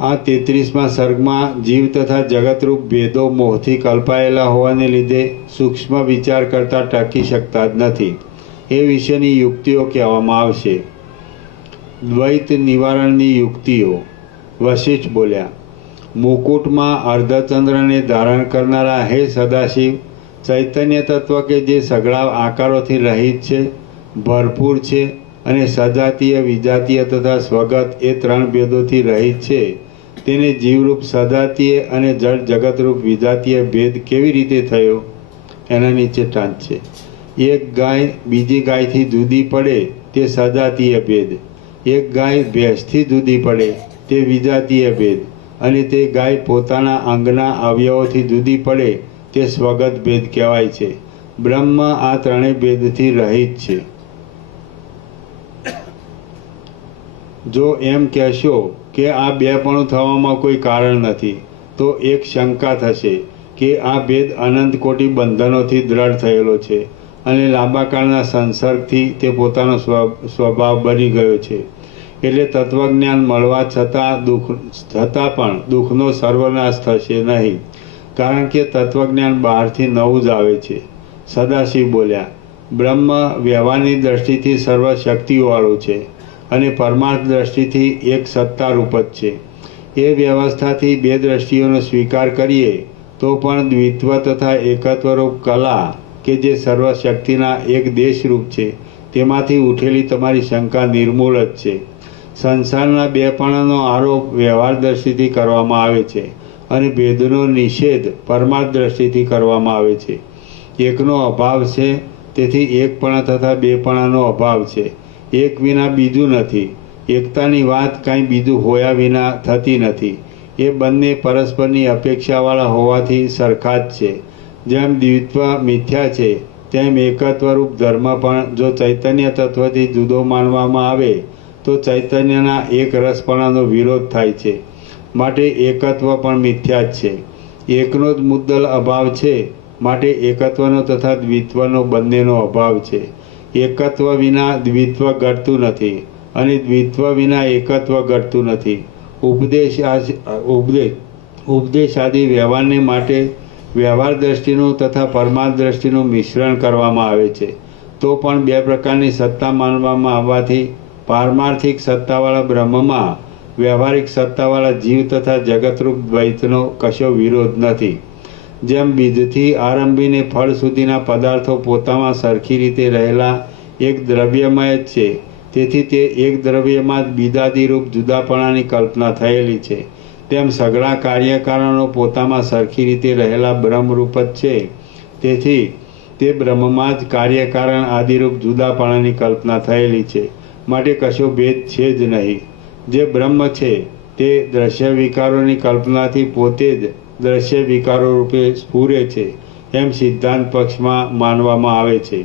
આ 33મા સર્ગમાં જીવ તથા જગતરૂપ ભેદો મોહથી કલ્પાયેલા હોવાને લીધે સૂક્ષ્મ વિચાર કરતાં ટકી શકતા જ નથી એ વિશેની યુક્તિઓ કહેવામાં આવશે. દ્વૈત નિવારણની યુક્તિઓ. વશિષ્ઠ બોલ્યા, મુકુટમાં અર્ધચંદ્રને ધારણ કરનારા હે સદાશિવ, ચૈતન્ય તત્વ કે જે સઘળા આકારોથી રહિત છે, ભરપૂર છે અને સજાતીય વિજાતીય તથા સ્વગત એ 3 ભેદોથી રહિત છે, તેને જીવરૂપ સજાતીય અને જળ જગતરૂપ વિજાતીય ભેદ કેવી રીતે થયો? એના નીચે ટાંચ છે. એક ગાય બીજી ગાયથી જુદી પડે તે સજાતીય ભેદ, એક ગાય ભેંસથી જુદી પડે તે વિજાતીય ભેદ અને તે ગાય પોતાના અંગના અવયવોથી જુદી પડે તે સ્વગત ભેદ કહેવાય છે. બ્રહ્મ આ 3 ભેદથી રહિત છે. જો એમ કહેશો કે આ બેપણું થવામાં કોઈ કારણ નથી તો એક શંકા થશે કે આ ભેદ અનંત કોટી બંધનોથી દ્રઢ થયેલો છે અને લાંબા કાળના સંસર્ગથી તે પોતાનો સ્વભાવ બની ગયો છે. એટલે તત્વજ્ઞાન મળવા છતાં પણ દુઃખનો સર્વનાશ થશે નહીં, કારણ કે તત્વજ્ઞાન બહારથી નવું જ આવે છે. સદાશિવ બોલ્યા, બ્રહ્મ વ્યવહારની દ્રષ્ટિથી સર્વશક્તિવાળું છે અને પરમાર્થ દ્રષ્ટિથી એક સત્તારૂપ જ છે. એ વ્યવસ્થાથી બે દ્રષ્ટિઓનો સ્વીકાર કરીએ તો પણ દ્વિત્વ તથા એકત્વરૂપ કલા કે જે સર્વશક્તિના એક દેશરૂપ છે તેમાંથી ઉઠેલી તમારી શંકા નિર્મૂળ જ છે. સંસારના બેપણાનો આરોપ વ્યવહાર દ્રષ્ટિથી કરવામાં આવે છે અને ભેદનો નિષેધ પરમાર્થ દ્રષ્ટિથી કરવામાં આવે છે. એકનો અભાવ છે, તેથી એકપણા તથા બેપણાનો અભાવ છે. એક વિના બીજું નથી. એકતાની વાત કાંઈ બીજું હોયા વિના થતી નથી. એ બંને પરસ્પરની અપેક્ષાવાળા હોવાથી સરખા જ છે. જેમ દ્વિત્વ મિથ્યા છે તેમ એકત્વરૂપ ધર્મ પણ જો ચૈતન્ય તત્વથી જુદો માનવામાં આવે તો ચૈતન્યના એક રસપણાનો વિરોધ થાય છે. માટે એકત્વ પણ મિથ્યા જ છે. એકનો જ મુદ્દલ અભાવ છે, માટે એકત્વનો તથા દ્વિત્વનો બંનેનો અભાવ છે. એકત્વ વિના દ્વિત્વ ઘટતું નથી અને દ્વિત્વ વિના એકત્વ ઘટતું નથી. ઉપદેશ આદિ વ્યવહારને માટે વ્યવહાર દ્રષ્ટિનું તથા પરમાર્થ દ્રષ્ટિનું મિશ્રણ કરવામાં આવે છે. તો પણ બે પ્રકારની સત્તા માનવામાં આવવાથી પારમાર્થિક સત્તાવાળા બ્રહ્મમાં વ્યવહારિક સત્તાવાળા જીવ તથા જગતરૂપ દ્વૈતનો કશો વિરોધ નથી. જેમ બીજથી આરંભીને ફળ સુધીના પદાર્થો પોતામાં સરખી રીતે રહેલા એક દ્રવ્યમય જ છે, તેથી તે એક દ્રવ્યમાં જ બીજાદિરૂપ જુદાપણાની કલ્પના થયેલી છે. તેમ સઘળા કાર્યકારણો પોતામાં સરખી રીતે રહેલા બ્રહ્મરૂપ જ છે, તેથી તે બ્રહ્મમાં જ કાર્યકારણ આદિરૂપ જુદાપણાની કલ્પના થયેલી છે. માટે કશો ભેદ છે જ નહીં. જે બ્રહ્મ છે તે દ્રશ્ય વિકારોની કલ્પનાથી પોતે જ દ્રશ્ય વિકારો રૂપે સ્ફુરે છે એમ સિદ્ધાંત પક્ષમાં માનવામાં આવે છે.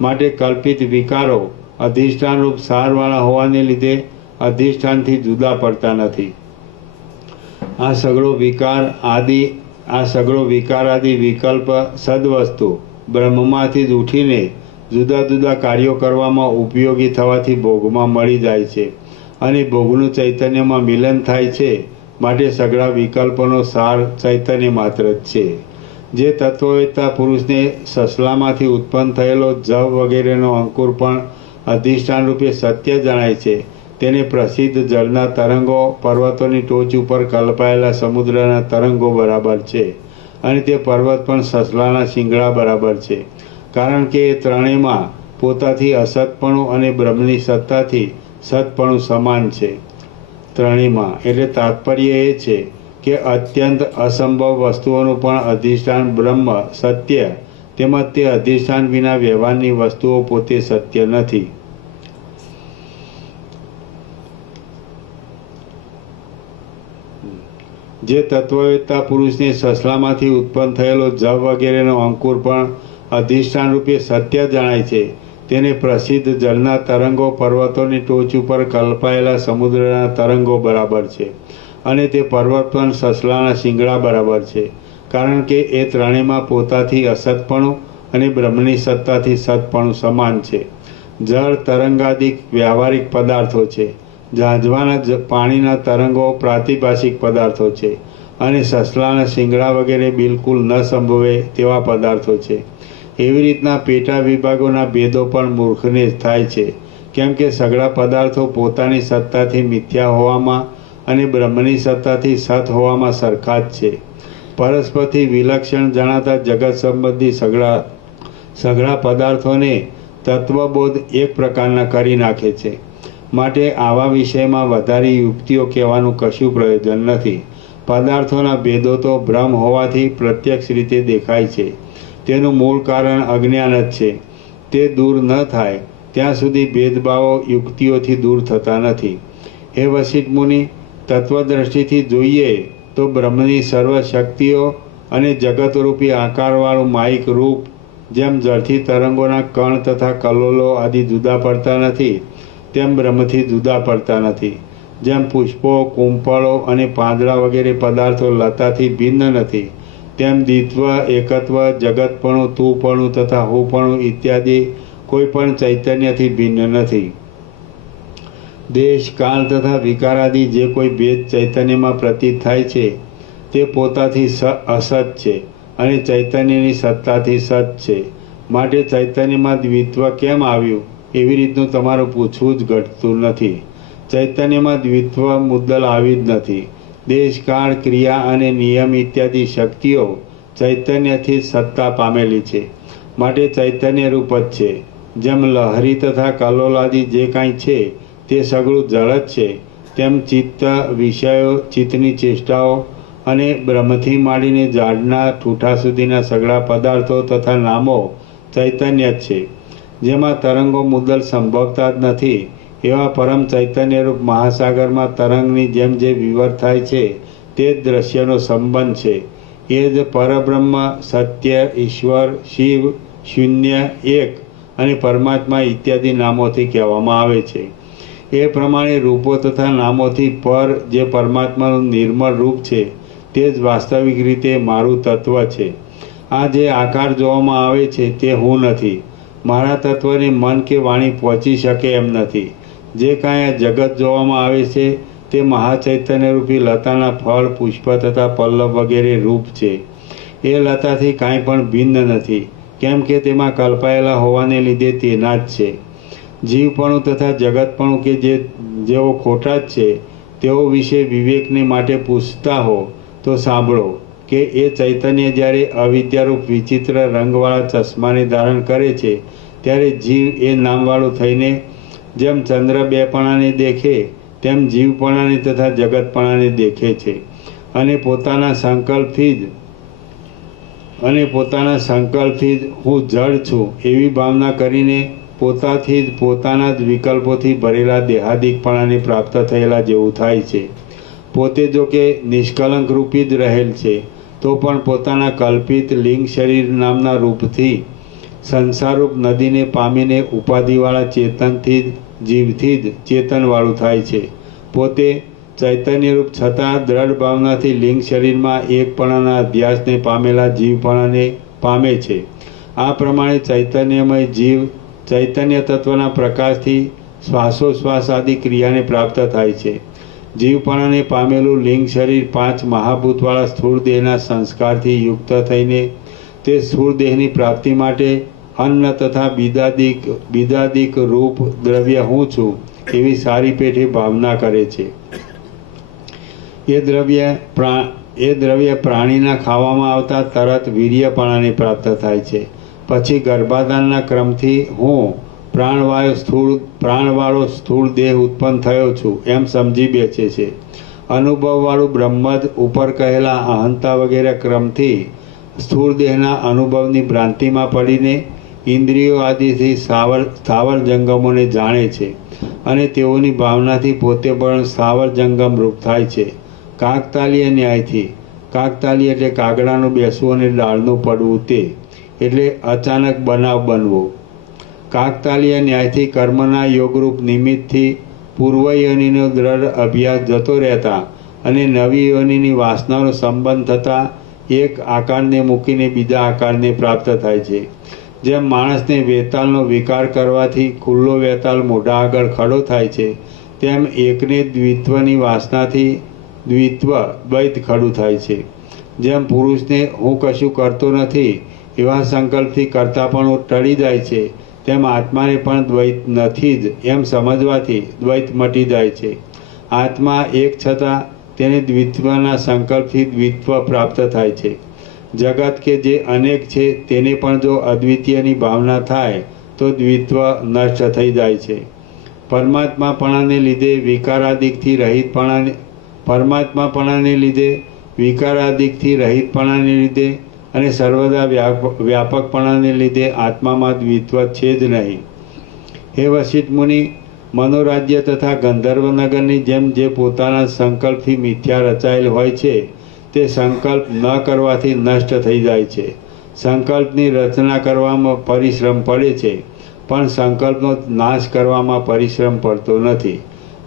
માટે કલ્પિત વિકારો અધિષ્ઠાનરૂપ સારવાળા હોવાને લીધે અધિષ્ઠાનથી જુદા પડતા નથી. આ સગળો વિકાર આદિ વિકલ્પ સદવસ્તુ બ્રહ્મમાંથી જ ઉઠીને જુદા જુદા કાર્યો કરવામાં ઉપયોગી થવાથી ભોગમાં મળી જાય છે અને ભોગનું ચૈતન્યમાં મિલન થાય છે. માટે સઘળા વિકલ્પોનો સાર ચૈતન્ય માત્ર જ છે. જે તત્વવેત્તા પુરુષને સસલામાંથી ઉત્પન્ન થયેલો જવ વગેરેનો અંકુર પણ અધિષ્ઠાન રૂપે સત્ય જણાય છે, તેને પ્રસિદ્ધ જળના તરંગો પર્વતોની ટોચ ઉપર કલ્પાયેલા સમુદ્રના તરંગો બરાબર છે અને તે પર્વત પણ સસલાના શિંગડા બરાબર છે. કારણ કે એ ત્રણેયમાં પોતાથી અસતપણું અને બ્રહ્મની સત્તાથી સતપણું સમાન છે. ત્રણેયમાં એટલે તાત્પર્ય એ છે કે અત્યંત અસંભવ વસ્તુઓનું પણ અધિષ્ઠાન બ્રહ્મ સત્ય, તેમજ તે અધિષ્ઠાન વિના વ્યવહારની વસ્તુઓ પોતે સત્ય નથી. જે તત્વવેત્તા પુરુષને સસલામાંથી ઉત્પન્ન થયેલો જવ વગેરેનો અંકુર પણ અધિષ્ઠાન રૂપે સત્ય જણાય છે, તેને પ્રસિદ્ધ જળના તરંગો પર્વતોની ટોચ ઉપર કલ્પાયેલા સમુદ્રના તરંગો બરાબર છે અને તે પર્વત પણ સસલાના શિંગડા બરાબર છે. કારણ કે એ ત્રણેયમાં પોતાથી અસતપણું અને બ્રહ્મની સત્તાથી સતપણું સમાન છે. જળ તરંગાદિક વ્યાવહારિક પદાર્થો છે. ઝાંઝવાના પાણીના તરંગો પ્રાતિભાષિક પદાર્થો છે અને સસલાના શિંગડા વગેરે બિલકુલ ન સંભવે તેવા પદાર્થો છે. એવી રીતના પેટા વિભાગોના ભેદો પણ મૂર્ખને જ થાય છે, કેમ કે સઘળા પદાર્થો પોતાની સત્તાથી મિથ્યા હોવામાં અને બ્રહ્મની સત્તાથી સત હોવામાં સરખા જ છે. પરસ્પરથી વિલક્ષણ જણાતા જગત સંબંધી સઘળા પદાર્થોને તત્વબોધ એક પ્રકારના કરી નાખે છે. માટે આવા વિષયમાં વધારે યુક્તિઓ કહેવાનું કશું પ્રયોજન નથી. પદાર્થોના ભેદો તો ભ્રમ હોવાથી પ્રત્યક્ષ રીતે દેખાય છે. તેનું મૂળ કારણ અજ્ઞાન જ છે. તે દૂર ન થાય ત્યાં સુધી ભેદભાવો યુક્તિઓથી દૂર થતા નથી. હે વસિષ્ઠ મુનિ, તત્વદ્રષ્ટિથી જોઈએ તો બ્રહ્મની સર્વ શક્તિઓ અને જગતરૂપી આકારવાળું માયિક રૂપ જેમ જળથી તરંગોના કણ તથા કલોલો આદિ જુદા પડતા નથી, તેમ બ્રહ્મથી જુદા પડતા નથી. જેમ પુષ્પો, કુંપળો અને પાંદડા વગેરે પદાર્થો લતાથી ભિન્ન નથી, તેમ દ્વિત્વ, એકત્વ, જગતપણું, તુંપણું તથા હુંપણું ઇત્યાદિ કોઈ પણ ચૈતન્યથી ભિન્ન નથી. દેશ, કાળ તથા વિકારાદિ જે કોઈ ભેદ ચૈતન્યમાં પ્રતીત થાય છે તે પોતાથી અસત છે અને ચૈતન્યની સત્તાથી સત છે. માટે ચૈતન્યમાં દ્વિત્વ કેમ આવ્યું એવી રીતનું તમારું પૂછવું જ ઘટતું નથી. ચૈતન્યમાં દ્વિત્વ મુદ્દલ આવી જ નથી. દેશ, કાળ, ક્રિયા અને નિયમ ઇત્યાદિ શક્તિઓ ચૈતન્યથી જ સત્તા પામેલી છે, માટે ચૈતન્ય રૂપ જ છે. જેમ લહરી તથા કલ્લોલાદિ જે કાંઈ છે તે સગળું જળ જ છે, તેમ ચિત્ત, વિષયો, ચિત્તની ચેષ્ટાઓ અને બ્રહ્મથી માંડીને ઝાડના ઠૂઠા સુધીના સગળા પદાર્થો તથા નામો ચૈતન્ય જ છે. જેમાં તરંગો મુદ્દલ સંભવતા જ નથી એવા પરમ ચૈતન્યરૂપ મહાસાગરમાં તરંગની જેમ જે વિવર થાય છે તે જ દ્રશ્યનો સંબંધ છે. એ જ પરબ્રહ્મ, સત્ય, ઈશ્વર, શિવ, શૂન્ય, એક અને પરમાત્મા ઇત્યાદિ નામોથી કહેવામાં આવે છે. એ પ્રમાણે રૂપો તથા નામોથી પર જે પરમાત્માનું નિર્મળ રૂપ છે તે જ વાસ્તવિક રીતે મારું તત્વ છે. આ જે આકાર જોવામાં આવે છે તે હું નથી. મારા તત્વને મન કે વાણી પહોંચી શકે એમ નથી. જે કાંઈ આ જગત જોવામાં આવે છે તે મહાચૈતન્યરૂપી લતાના ફળ, પુષ્પ તથા પલ્લવ વગેરે રૂપ છે. એ લતાથી કાંઈ પણ ભિન્ન નથી, કેમ કે તેમાં કલ્પાયેલા હોવાને લીધે તેના જ છે. જીવપણું તથા જગતપણું કે જેઓ ખોટા જ છે તેઓ વિશે વિવેકને માટે પૂછતા હો તો સાંભળો કે એ ચૈતન્ય જ્યારે અવિદ્યારૂપ વિચિત્ર રંગવાળા ચશ્માને ધારણ કરે છે ત્યારે જીવ એ નામવાળું થઈને જેમ ચંદ્ર બેપણાને દેખે તેમ જીવપણાને તથા જગતપણાને દેખે છે અને પોતાના સંકલ્પથી જ હું જડ છું એવી ભાવના કરીને પોતાથી જ પોતાના જ વિકલ્પોથી ભરેલા દેહાદિકપણાને પ્રાપ્ત થયેલા જેવું થાય છે. પોતે જો કે નિષ્કલંક રૂપી જ રહેલ છે તો પણ પોતાના કલ્પિત લિંગ શરીર નામના રૂપથી સંસારરૂપ નદીને પામીને ઉપાધિવાળા ચેતનથી જ જીવથી જ ચેતનવાળું થાય છે. પોતે ચૈતન્યરૂપ છતાં દ્રઢ ભાવનાથી લિંગ શરીરમાં એકપણાના અધ્યાસને પામેલા જીવપણાને પામે છે. આ પ્રમાણે ચૈતન્યમય જીવ ચૈતન્ય તત્વના પ્રકાશથી શ્વાસોશ્વાસ આદિ ક્રિયાને પ્રાપ્ત થાય છે. જીવપણાને પામેલું લિંગ શરીર 5 મહાભૂતવાળા સ્થૂળ દેહના સંસ્કારથી યુક્ત થઈને તે સ્થૂળ દેહની પ્રાપ્તિ માટે અન્ન તથા બીદાદિક રૂપ દ્રવ્ય હું છું એવી સારી પેઠે ભાવના કરે છે. એ દ્રવ્ય પ્રાણીના ખાવામાં આવતા તરત વીર્યપણાને પ્રાપ્ત થાય છે. પછી ગર્ભાધાનના ક્રમથી હું પ્રાણવાળો સ્થૂળ દેહ ઉત્પન્ન થયો છું એમ સમજી બેસે છે. અનુભવવાળું બ્રહ્મ જ ઉપર કહેલા અહંતા વગેરે ક્રમથી સ્થૂળ દેહના અનુભવની ભ્રાંતિમાં પડીને ઇન્દ્રિયો આદિથી સ્થાવર જંગમોને જાણે છે અને તેઓની ભાવનાથી પોતે પણ સ્થાવર જંગમ રૂપ થાય છે. કાકતાલીય ન્યાયથી, કાકતાલીય એટલે કાગડાનું બેસવું અને ડાળનું પડવું, તે એટલે અચાનક બનાવ બનવો. કાકતાલીય ન્યાયથી કર્મના યોગરૂપ નિમિત્તથી પૂર્વ યોનિનો દ્રઢ અભ્યાસ જતો રહેતા અને નવી યોનિની વાસનાનો સંબંધ થતાં એક આકારને મૂકીને બીજા આકારને પ્રાપ્ત થાય છે. જેમ માણસને વેતાલનો વિકાર કરવાથી ખુલ્લો વેતાલ મોઢા આગળ ખડો થાય છે, તેમ એકને દ્વિત્વની વાસનાથી દ્વૈત ખડું થાય છે. જેમ પુરુષને હું કશું કરતો નથી એવા સંકલ્પથી કરતાપણું ટળી જાય છે, તેમ આત્માને પણ દ્વૈત નથી જ એમ સમજવાથી દ્વૈત મટી જાય છે. આત્મા એક છતાં તેને દ્વિત્વના સંકલ્પથી દ્વિત્વ પ્રાપ્ત થાય છે. જગત કે જે અનેક છે તેને પણ જો અદ્વિતીયની ભાવના થાય તો દ્વિત્વ નષ્ટ થઈ જાય છે. પરમાત્માપણાને લીધે વિકારાદિકથી રહિતપણાને લીધે અને સર્વદા વ્યાપકપણાને લીધે આત્મામાં દ્વિત્વ છે જ નહીં. હે વસિષ્ઠ મુનિ, મનોરાજ્ય તથા ગંધર્વનગરની જેમ જે પોતાના સંકલ્પથી મિથ્યા રચાયેલ હોય છે તે સંકલ્પ ન કરવાથી નષ્ટ થઈ જાય છે. સંકલ્પની રચના કરવામાં પરિશ્રમ પડે છે, પણ સંકલ્પનો નાશ કરવામાં પરિશ્રમ પડતો નથી.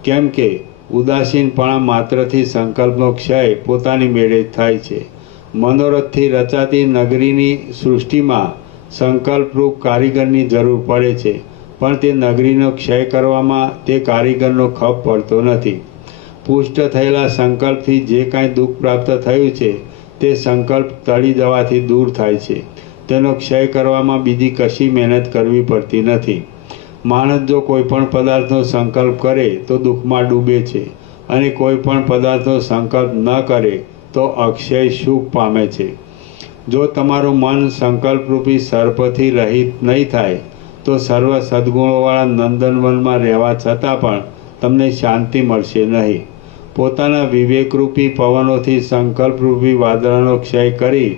કેમ કે ઉદાસીનપણા માત્રથી સંકલ્પનો ક્ષય પોતાની મેળે જ થાય છે. મનોરથથી રચાતી નગરીની સૃષ્ટિમાં સંકલ્પરૂપ કારીગરની જરૂર પડે છે, પણ તે નગરીનો ક્ષય કરવામાં તે કારીગરનો ખપ પડતો નથી. પુષ્ટ થયેલા સંકલ્પથી જે કાંઈ દુઃખ પ્રાપ્ત થયું છે તે સંકલ્પ ટળી જવાથી દૂર થાય છે. તેનો ક્ષય કરવામાં બીજી કશી મહેનત કરવી પડતી નથી. માણસ જો કોઈ પણ પદાર્થનો સંકલ્પ કરે તો દુઃખમાં ડૂબે છે, અને કોઈ પણ પદાર્થનો સંકલ્પ ન કરે તો અક્ષય સુખ પામે છે. જો તમારું મન સંકલ્પરૂપી સર્પથી રહિત નહીં થાય તો સર્વ સદ્ગુણોવાળા નંદનવનમાં રહેવા છતાં પણ તમને શાંતિ મળશે નહીં. પોતાના વિવેકરૂપી પવનોથી સંકલ્પરૂપી વાદળાનો ક્ષય કરી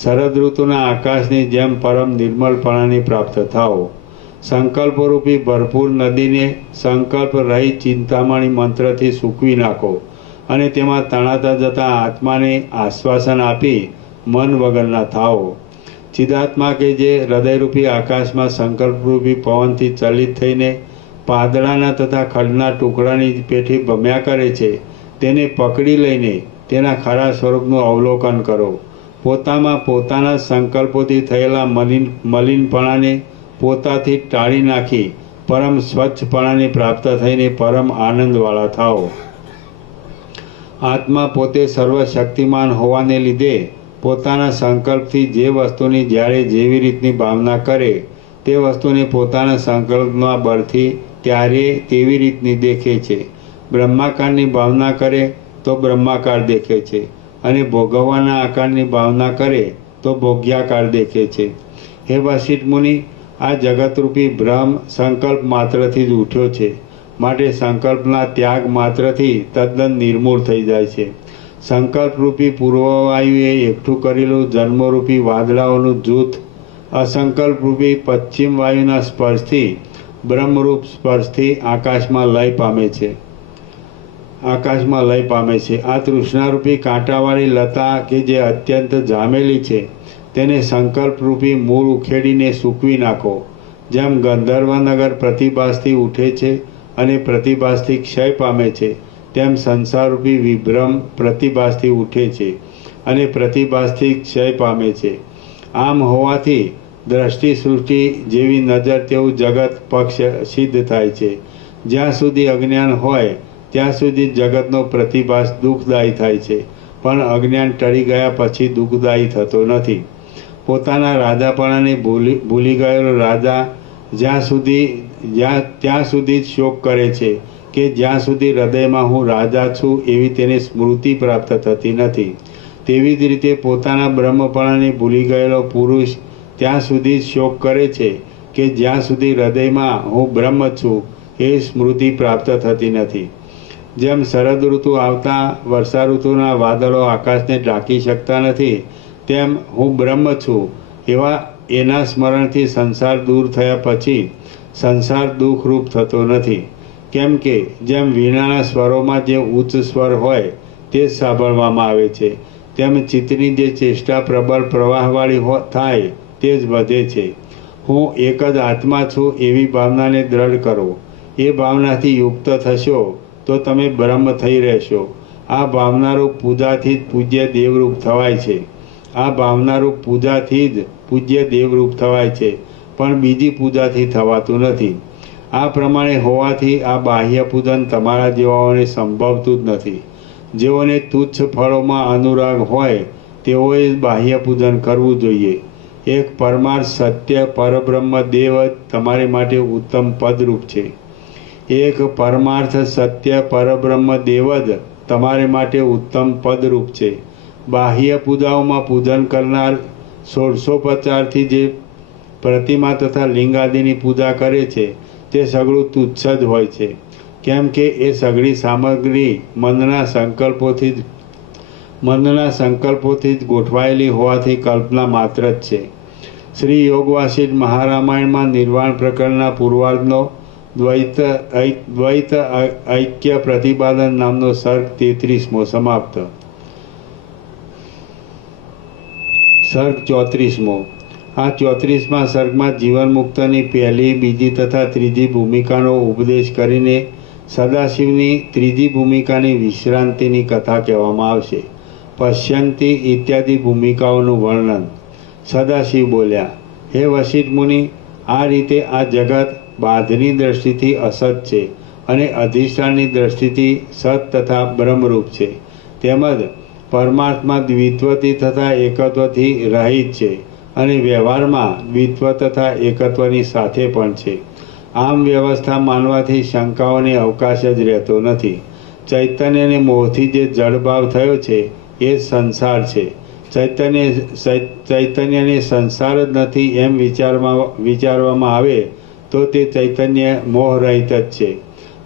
શરદ ઋતુના આકાશની જેમ પરમ નિર્મલપણાની પ્રાપ્ત થાઓ. સંકલ્પરૂપી ભરપૂર નદીને સંકલ્પ રહિત ચિંતામણી મંત્રથી સૂકવી નાખો અને તેમાં તણાતા જતા આત્માને આશ્વાસન આપી મન વગરના થાઓ. ચિદાત્મા કે જે હૃદયરૂપી આકાશમાં સંકલ્પરૂપી પવનથી ચલિત થઈને પાદળાના તથા ખડના ટુકડાની પેઠી ભમ્યા કરે છે, તેને પકડી લઈને તેના ખરા સ્વરૂપનું અવલોકન કરો. પોતામાં પોતાના સંકલ્પોથી થયેલા મલિનપણાને પોતાથી ટાળી નાખી પરમ સ્વચ્છપણાને પ્રાપ્ત થઈને પરમ આનંદવાળા થાઓ. આત્મા પોતે સર્વશક્તિમાન હોવાને લીધે પોતાના સંકલ્પથી જે વસ્તુની જ્યારે જેવી રીતની ભાવના કરે તે વસ્તુને પોતાના સંકલ્પના બળથી ત્યારે તેવી રીતની દેખે છે. બ્રહ્માકારની ભાવના કરે તો બ્રહ્માકાર દેખે છે, અને ભોગવવાના આકારની ભાવના કરે તો ભોગ્યાકાર દેખે છે. હે વશિષ્ઠ મુનિ, આ જગતરૂપી ભ્રમ સંકલ્પ માત્રથી જ ઉઠ્યો છે, માટે સંકલ્પના ત્યાગ માત્રથી તદ્દન નિર્મૂળ થઈ જાય છે. સંકલ્પરૂપી પૂર્વવાયુએ એકઠું કરેલું જન્મરૂપી વાદળાઓનું જૂથ અસંકલ્પરૂપી પશ્ચિમ વાયુના સ્પર્શથી બ્રહ્મરૂપ સ્પર્શથી આકાશમાં લય પામે છે. આ તૃષ્ણારૂપી કાંટાવાળી લતા કે જે અત્યંત જામેલી છે તેને સંકલ્પરૂપી મૂળ ઉખેડીને સૂકવી નાખો. જેમ ગંધર્વનગર પ્રતિભાસથી ઉઠે છે અને પ્રતિભાસથી ક્ષય પામે છે, તેમ સંસારરૂપી વિભ્રમ પ્રતિભાસથી ઉઠે છે અને પ્રતિભાસથી ક્ષય પામે છે. આમ હોવાથી દ્રષ્ટિ સૃષ્ટિ જેવી નજર તેવું જગત પક્ષ સિદ્ધ થાય છે. જ્યાં સુધી અજ્ઞાન હોય ત્યાં સુધી જગતનો પ્રતિભાસ દુઃખદાયી થાય છે, પણ અજ્ઞાન ટળી ગયા પછી દુઃખદાયી થતો નથી. પોતાના રાજાપણાને ભૂલી ગયેલો રાજા ત્યાં સુધી જ શોક કરે છે કે જ્યાં સુધી હૃદયમાં હું રાજા છું એવી તેને સ્મૃતિ પ્રાપ્ત થતી નથી. તેવી જ રીતે પોતાના બ્રહ્મપણાને ભૂલી ગયેલો પુરુષ ત્યાં સુધી જ શોક કરે છે કે જ્યાં સુધી હૃદયમાં હું બ્રહ્મ છું એ સ્મૃતિ પ્રાપ્ત થતી નથી. જેમ શરદ ઋતુ આવતા વર્ષા ઋતુના વાદળો આકાશને ઢાંકી શકતા નથી, તેમ હું બ્રહ્મ છું એના સ્મરણથી સંસાર દૂર થયા પછી સંસાર દુઃખરૂપ થતો નથી. કેમ કે જેમ વીણાના સ્વરોમાં જે ઉચ્ચ સ્વર હોય તે જ સાંભળવામાં આવે છે, તેમ ચિત્તની જે ચેષ્ટા પ્રબળ પ્રવાહવાળી થાય તે જ વધે છે. હું એક જ આત્મા છું એવી ભાવનાને દ્રઢ કરો. એ ભાવનાથી યુક્ત થશો તો તમે બ્રહ્મ થઈ રહેશો. આ ભાવનારૂપ પૂજાથી જ પૂજ્ય દેવરૂપ થવાય છે. પણ બીજી પૂજાથી થવાતું નથી. આ પ્રમાણે હોવાથી આ બાહ્ય પૂજન તમારા જેવાઓને સંભવતું જ નથી. જેઓને તુચ્છ ફળોમાં અનુરાગ હોય તેઓએ બાહ્ય પૂજન કરવું જોઈએ. એક પરમાર્થ સત્ય પરબ્રહ્મ દેવ જ તમારી માટે ઉત્તમ પદરૂપ છે. એક પરમાર્થ સત્ય પરબ્રહ્મ દેવ જ તમારે માટે ઉત્તમ પદરૂપ છે. બાહ્ય પૂજાઓમાં પૂજન કરનાર ષોડશોપચારથી જે પ્રતિમા તથા લિંગાદિની પૂજા કરે છે તે સગળું તુચ્છ જ હોય છે. કેમ કે એ સગળી સામગ્રી મનના સંકલ્પોથી જ ગોઠવાયેલી હોવાથી કલ્પના માત્ર જ છે. શ્રી યોગવાસિષ્ઠ મહારામાયણમાં નિર્વાણ પ્રકરણના પૂર્વાર્ધનો દ્વૈત ઐક્ય પ્રતિપાદન નામનો સર્ગ 33મો સમાપ્ત. સર્ગ 34મો. આ 34મા સર્ગમાં જીવન મુક્તની પહેલી, બીજી તથા ત્રીજી ભૂમિકાનો ઉપદેશ કરીને સદાશિવની ત્રીજી ભૂમિકાની વિશ્રાંતિની કથા કહેવામાં આવશે. પશ્યંતી ઇત્યાદિ ભૂમિકાઓનું વર્ણન. સદાશિવ બોલ્યા, હે વશિષ્ઠ મુનિ, આ રીતે આ જગત બાધની દ્રષ્ટિથી અસત છે અને અધિષ્ઠાનની દ્રષ્ટિથી સત તથા બ્રહ્મરૂપ છે. તેમજ પરમાત્મા દ્વિત્વથી તથા એકત્વથી રહિત છે અને વ્યવહારમાં દ્વિત્વ તથા એકત્વની સાથે પણ છે. આમ વ્યવસ્થા માનવાથી શંકાઓને અવકાશ જ રહેતો નથી. ચૈતન્યને મોહથી જે જડભાવ થયો છે એ સંસાર છે. ચૈતન્યને સંસાર જ નથી એમ વિચારવામાં આવે તો તે ચૈતન્ય મોહરહિત જ છે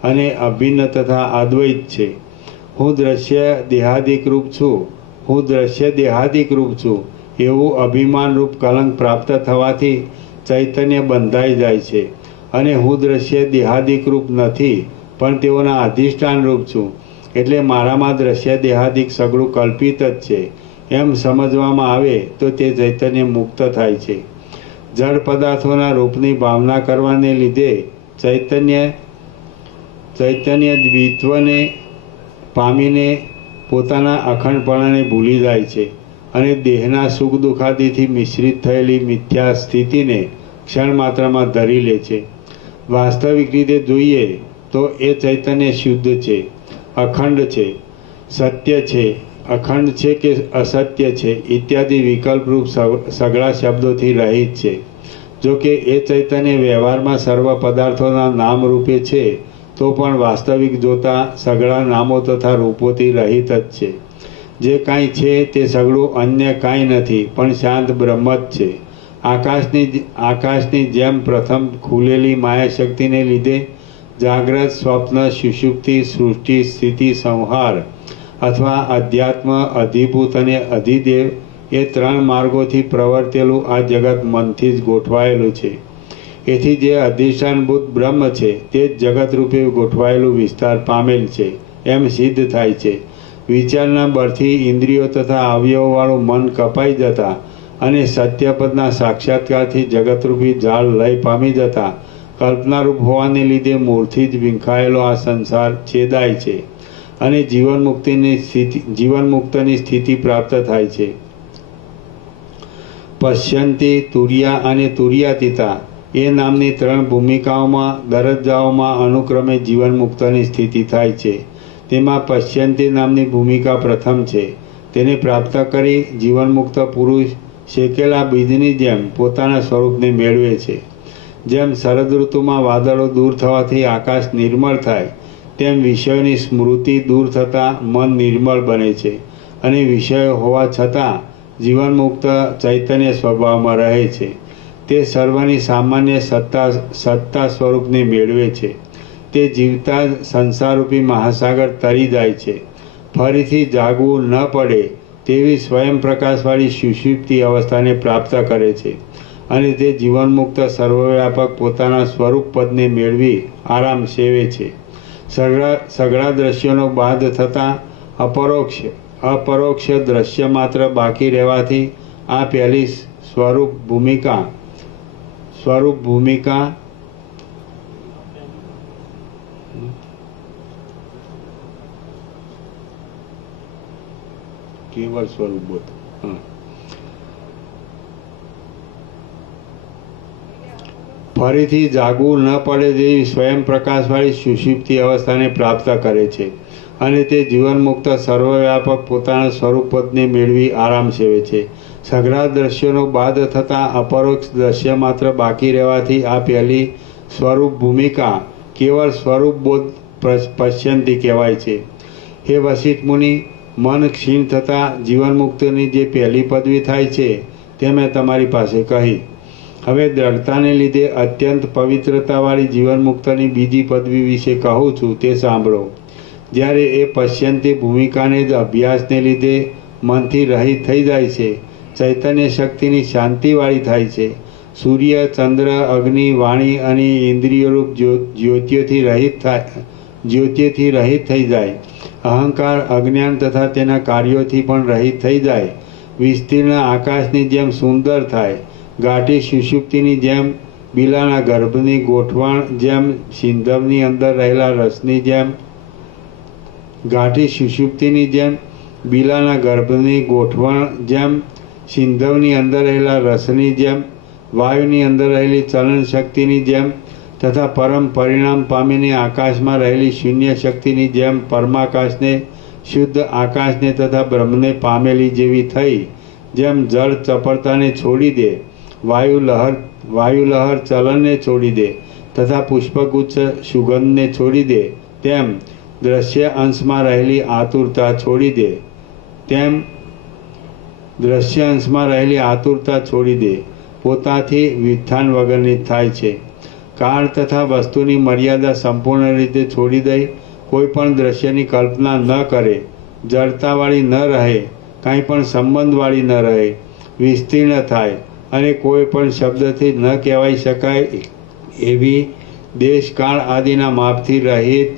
અને અભિન્ન તથા અદ્વૈત છે. હું દ્રશ્ય દેહાદિક રૂપ છું એવું અભિમાનરૂપ કલંક પ્રાપ્ત થવાથી ચૈતન્ય બંધાઈ જાય છે અને હું દ્રશ્ય દેહાદિક રૂપ નથી પણ તેઓના અધિષ્ઠાન રૂપ છું એટલે મારામાં દ્રશ્ય દેહાદિક સગળું કલ્પિત જ છે એમ સમજવામાં આવે તો તે ચૈતન્ય મુક્ત થાય છે. જળ પદાર્થોના રૂપની ભાવના કરવાને લીધે ચૈતન્ય દ્વિત્વને પામીને પોતાના અખંડપણાને ભૂલી જાય છે અને દેહના સુખ દુઃખાદિથી મિશ્રિત થયેલી મિથ્યા સ્થિતિને ક્ષણ માત્રમાં ધરી લે છે. વાસ્તવિક રીતે જોઈએ તો એ ચૈતન્ય શુદ્ધ છે, અખંડ છે, સત્ય છે, અખંડ છે કે અસત્ય છે ઇત્યાદિ વિકલ્પરૂપ સઘળા શબ્દોથી રહિત છે. જો કે એ ચૈતન્ય વ્યવહારમાં સર્વ પદાર્થોના નામ રૂપે છે તો પણ વાસ્તવિક જોતા સઘળા નામો તથા રૂપોથી રહિત જ છે. જે કાંઈ છે તે સઘળું અન્ય કાંઈ નથી પણ શાંત બ્રહ્મ જ છે. આકાશની જેમ પ્રથમ ખુલેલી માયાશક્તિને લીધે જાગ્રત, સ્વપ્ન, સુષુપ્તિ, સૃષ્ટિ, સ્થિતિ, સંહાર અથવા અધ્યાત્મ, અધિભૂત અને અધિદેવ એ ત્રણ માર્ગોથી પ્રવર્તેલું આ જગત મનથી જ ગોઠવાયેલું છે. એથી જે અધિષ્ઠાનભૂત બ્રહ્મ છે તે જ જગતરૂપે ગોઠવાયેલું વિસ્તાર પામેલ છે એમ સિદ્ધ થાય છે. વિચારના બળથી ઇન્દ્રિયો તથા અવયવવાળું મન કપાઈ જતા અને સત્યપદના સાક્ષાત્કારથી જગતરૂપી જાળ લય પામી જતા કલ્પનારૂપ હોવાને લીધે મૂળથી જ વિંખાયેલો આ સંસાર છેદાય છે અને જીવનમુક્તની સ્થિતિ પ્રાપ્ત થાય છે. પશ્યંતી, તુર્યા અને તુર્યાતીતા એ નામની ત્રણ ભૂમિકાઓમાં દરજ્જાઓમાં અનુક્રમે જીવનમુક્તની સ્થિતિ થાય છે. તેમાં પશ્યંતી નામની ભૂમિકા પ્રથમ છે. તેને પ્રાપ્ત કરી જીવનમુક્ત પુરુષ શેકેલા બીજની જેમ પોતાના સ્વરૂપને મેળવે છે. જેમ શરદ ઋતુમાં વાદળો દૂર થવાથી આકાશ નિર્મળ થાય તેમ વિષયોની સ્મૃતિ દૂર થતાં મન નિર્મળ બને છે અને વિષયો હોવા છતાં જીવનમુક્ત ચૈતન્ય સ્વભાવમાં રહે છે. તે સર્વની સામાન્ય સત્તા સ્વરૂપને મેળવે છે. તે જીવતા જ સંસારરૂપી મહાસાગર તરી જાય છે. ફરીથી જાગવું ન પડે તેવી સ્વયં પ્રકાશવાળી સુષુપ્તિ અવસ્થાને પ્રાપ્ત કરે છે અને તે જીવનમુક્ત સર્વવ્યાપક પોતાના સ્વરૂપ પદને મેળવી આરામ સેવે છે. સઘળા દ્રશ્યોનો બાદ થતાં અપરોક્ષ દ્રશ્ય માત્ર બાકી રહેવાથી આ પહેલી સ્વરૂપ ભૂમિકા કેવળ સ્વરૂપ બોધ ફરીથી જાગવું ન પડે તેવી સ્વયં પ્રકાશવાળી સુષુપ્તિ અવસ્થાને પ્રાપ્ત કરે છે અને તે જીવનમુક્ત સર્વવ્યાપક પોતાના સ્વરૂપપદને મેળવી આરામ સેવે છે. સઘળા દ્રશ્યોનો બાદ થતાં અપરોક્ષ દ્રશ્ય માત્ર બાકી રહેવાથી આ પહેલી સ્વરૂપ ભૂમિકા કેવળ સ્વરૂપ બોધ પશ્યંતી કહેવાય છે. હે વશિષ્ઠ મુનિ, મન ક્ષીણ થતાં જીવનમુક્તની જે પહેલી પદવી થાય છે તે મેં તમારી પાસે કહી. હવે દ્રઢતાને લીધે અત્યંત પવિત્રતાવાળી જીવનમુક્તની બીજી પદવી વિશે કહું છું તે સાંભળો. જ્યારે એ પશ્યંતી ભૂમિકાને જ અભ્યાસને લીધે મનથી રહિત થઈ જાય છે, ચૈતન્ય શક્તિની શાંતિવાળી થાય છે, સૂર્ય, ચંદ્ર, અગ્નિ, વાણી અને ઇન્દ્રિયરૂપ જ્યોતિથી રહિત થઈ જાય, અહંકાર, અજ્ઞાન તથા તેના કાર્યોથી પણ રહિત થઈ જાય, વિસ્તીર્ણ આકાશની જેમ સુંદર થાય, ગાઢી સુષુપ્તિની જેમ બિલાના ગર્ભની ગોઠવણ જેમ સિંધવની અંદર રહેલા રસની જેમ, ગાંઠી સુષુપ્તિની જેમ, બિલાના ગર્ભની ગોઠવણ જેમ સિંધવની અંદર રહેલા રસની જેમ, વાયુની અંદર રહેલી ચલન શક્તિની જેમ તથા પરમ પરિણામ પામીને આકાશમાં રહેલી શૂન્ય શક્તિની જેમ પરમાકાશને, શુદ્ધ આકાશને તથા બ્રહ્મને પામેલી જેવી થઈ, જેમ જળ ચપળતાને છોડી દે, વાયુ લહર ચલનને છોડી દે તથા પુષ્પગુચ્છ સુગંધને છોડી દે, તેમ દ્રશ્ય અંશમાં રહેલી આતુરતા છોડી દે, પોતાથી વિધાન વગરની થાય છે. કાળ તથા વસ્તુની મર્યાદા સંપૂર્ણ રીતે છોડી દઈ કોઈ પણ દ્રશ્યની કલ્પના ન કરે, જડતાવાળી ન રહે, કાંઈ પણ સંબંધવાળી ન રહે, વિસ્તીર્ણ થાય અને કોઈ પણ શબ્દથી ન કહેવાઈ શકાય એવી દેશકાળ આદિના માપથી રહિત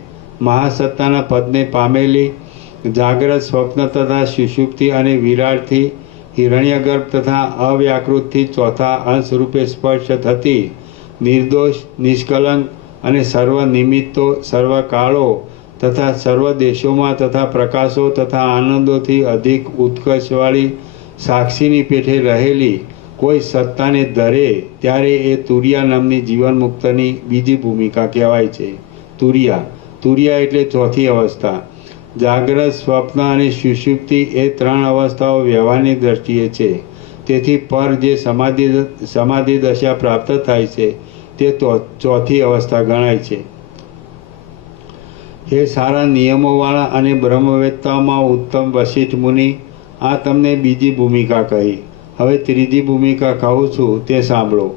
મહાસત્તાના પદને પામેલી, જાગ્રત, સ્વપ્ન તથા સુષુપ્તિ અને વિરાટથી હિરણ્યગર્ભ તથા અવ્યાકૃતથી ચોથા અંશ રૂપે સ્પર્શ થતી, નિર્દોષ, નિષ્કલંક અને સર્વ નિમિત્તો, સર્વ કાળો તથા સર્વ દેશોમાં તથા પ્રકાશો તથા આનંદોથી અધિક ઉત્કર્ષવાળી સાક્ષીની પેઠે રહેલી કોઈ સત્તાને ધરે ત્યારે એ તુરિયા નામની જીવન મુક્તની બીજી ભૂમિકા કહેવાય છે. તુરિયા એટલે ચોથી અવસ્થા. જાગ્રત, સ્વપ્ન અને સુષુપ્તિ એ ત્રણ અવસ્થાઓ વ્યવહારની દ્રષ્ટિએ છે. તેથી પર જે સમાધિ દશા પ્રાપ્ત થાય છે તે ચોથી અવસ્થા ગણાય છે. હે સારા નિયમોવાળા અને બ્રહ્મવેત્તાઓમાં ઉત્તમ વશિષ્ઠ મુનિ, આ તમને બીજી ભૂમિકા કહી. હવે ત્રીજી ભૂમિકા કહું છું તે સાંભળો.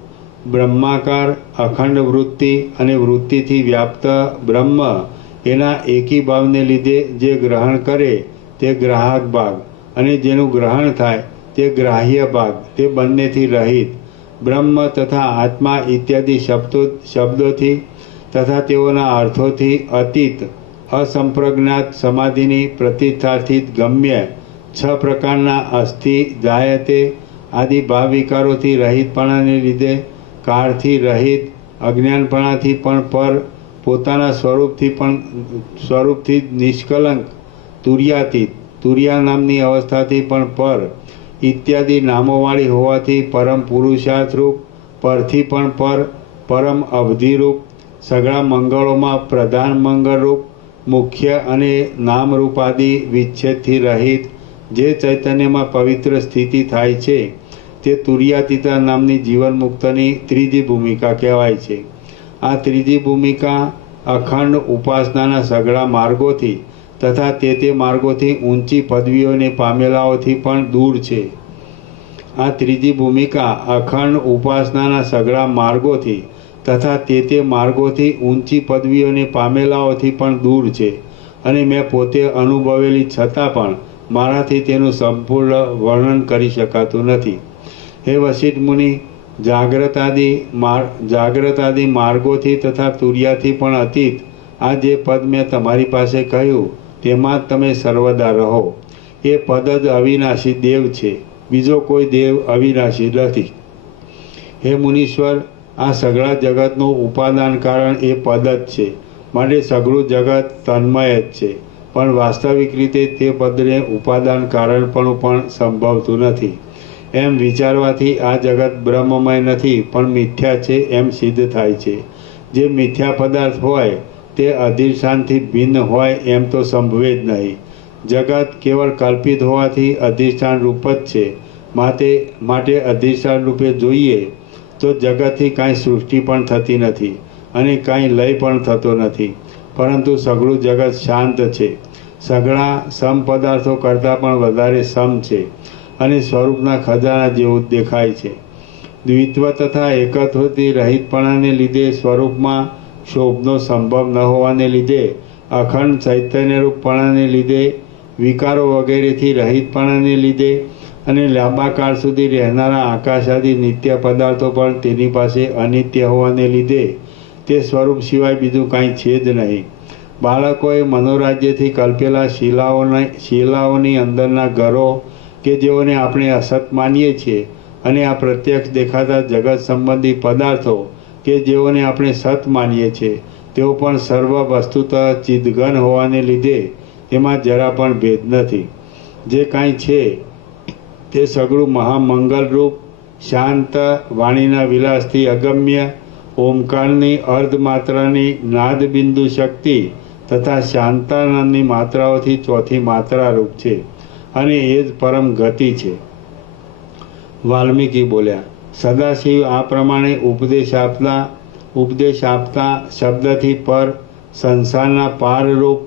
બ્રહ્માકાર, અખંડ વૃત્તિ અને વૃત્તિથી વ્યાપ્ત બ્રહ્મ એના એકી ભાવને લીધે જે ગ્રહણ કરે તે ગ્રાહક ભાગ અને જેનું ગ્રહણ થાય તે ગ્રાહ્ય ભાગ, તે બંનેથી રહિત બ્રહ્મ તથા આત્મા ઇત્યાદિ શબ્દોથી તથા તેઓના અર્થોથી અતીત અસંપ્રજ્ઞાત સમાધિની પ્રતિષ્ઠાથી ગમ્ય 6 પ્રકારના અસ્થિ, જાયતે આદિ ભાવ વિકારોથી રહિતપણાને લીધે કાળથી રહિત, અજ્ઞાનપણાથી પણ પર, પોતાના સ્વરૂપથી નિષ્કલંક, તુર્યાતીત, તુર્યા નામની અવસ્થાથી પણ પર ઇત્યાદિ નામોવાળી હોવાથી પરમ પુરુષાર્થ રૂપ, પરથી પણ પર, પરમ અવધિરૂપ, સગળા મંગળોમાં પ્રધાન મંગળરૂપ, મુખ્ય અને નામરૂપ આદિ વિચ્છેદથી રહિત જે ચૈતન્યમાં પવિત્ર સ્થિતિ થાય છે તે તુર્યાતીતા નામની જીવન મુક્તની ત્રીજી ભૂમિકા કહેવાય છે. આ ત્રીજી ભૂમિકા અખંડ ઉપાસનાના સઘળા માર્ગોથી તથા તે માર્ગોથી ઊંચી પદવીઓને પામેલાઓથી પણ દૂર છે. આ ત્રીજી ભૂમિકા અખંડ ઉપાસનાના સઘળા માર્ગોથી તથા તે માર્ગોથી ઊંચી પદવીઓને પામેલાઓથી પણ દૂર છે અને મેં પોતે અનુભવેલી છતાં પણ મારાથી તેનું સંપૂર્ણ વર્ણન કરી શકાતું નથી. હે વશિષ્ઠ મુનિ, જાગ્રત આદિ માર્ગોથી તથા તુર્યાથી પણ અતીત આ જે પદ મેં તમારી પાસે કહ્યું તેમાં તમે સર્વદા રહો. એ પદ જ અવિનાશી દેવ છે, બીજો કોઈ દેવ અવિનાશી નથી. હે મુનીશ્વર, આ સઘળા જગતનું ઉપાદાન કારણ એ પદ જ છે, માટે સઘળું જગત તન્મય જ છે. પણ વાસ્તવિક રીતે તે પદને ઉપાદાન કારણપણું પણ સંભવતું નથી. એમ વિચારવાથી આ જગત બ્રહ્મમય નથી પણ મિથ્યા છે એમ સિદ્ધ થાય છે. જે મિથ્યા પદાર્થ હોય તે અધિષ્ઠાનથી ભિન્ન હોય એમ તો સંભવે જ નહીં. જગત કેવળ કલ્પિત હોવાથી અધિષ્ઠાન રૂપ જ છે. માટે અધિષ્ઠાન રૂપે જોઈએ તો જગતથી કાંઈ સૃષ્ટિ પણ થતી નથી અને કાંઈ લય પણ થતો નથી, પરંતુ સઘળું જગત શાંત છે, સઘળા સમ પદાર્થો કરતાં પણ વધારે સમ છે અને સ્વરૂપના ખજાના જેવું જ દેખાય છે. દ્વિત્વ તથા એકત્વથી રહિતપણાને લીધે, સ્વરૂપમાં શોભનો સંભવ ન હોવાને લીધે, અખંડ ચૈતન્યરૂપપણાને લીધે, વિકારો વગેરેથી રહિતપણાને લીધે અને લાંબા કાળ સુધી રહેનારા આકાશાદી નિત્ય પદાર્થો પણ તેની પાસે અનિત્ય હોવાને લીધે તે સ્વરૂપ સિવાય બીજું કાંઈ છે જ નહીં. બાળકોએ મનોરાજ્યથી કલ્પેલા શિલાઓની અંદરના ઘરો કે જેઓને આપણે અસત માનીએ છીએ અને આ પ્રત્યક્ષ દેખાતા જગત સંબંધી પદાર્થો કે જેઓને આપણે સત માનીએ છીએ તેઓ પણ સર્વ વસ્તુતઃ ચિદઘન હોવાને લીધે એમાં જરા પણ ભેદ નથી. જે કાંઈ છે તે સગળું મહામંગલરૂપ, શાંત, વાણીના વિલાસથી અગમ્ય, ઓમકારની અર્ધમાત્રાની નાદબિંદુ શક્તિ તથા શાંતાનંદની માત્રાઓથી ચોથી માત્રારૂપ છે અને એ જ પરમ ગતિ છે. વાલ્મીકી બોલ્યા, સદાશિવ આ પ્રમાણે ઉપદેશ આપતા શબ્દથી પર સંસારના પારરૂપ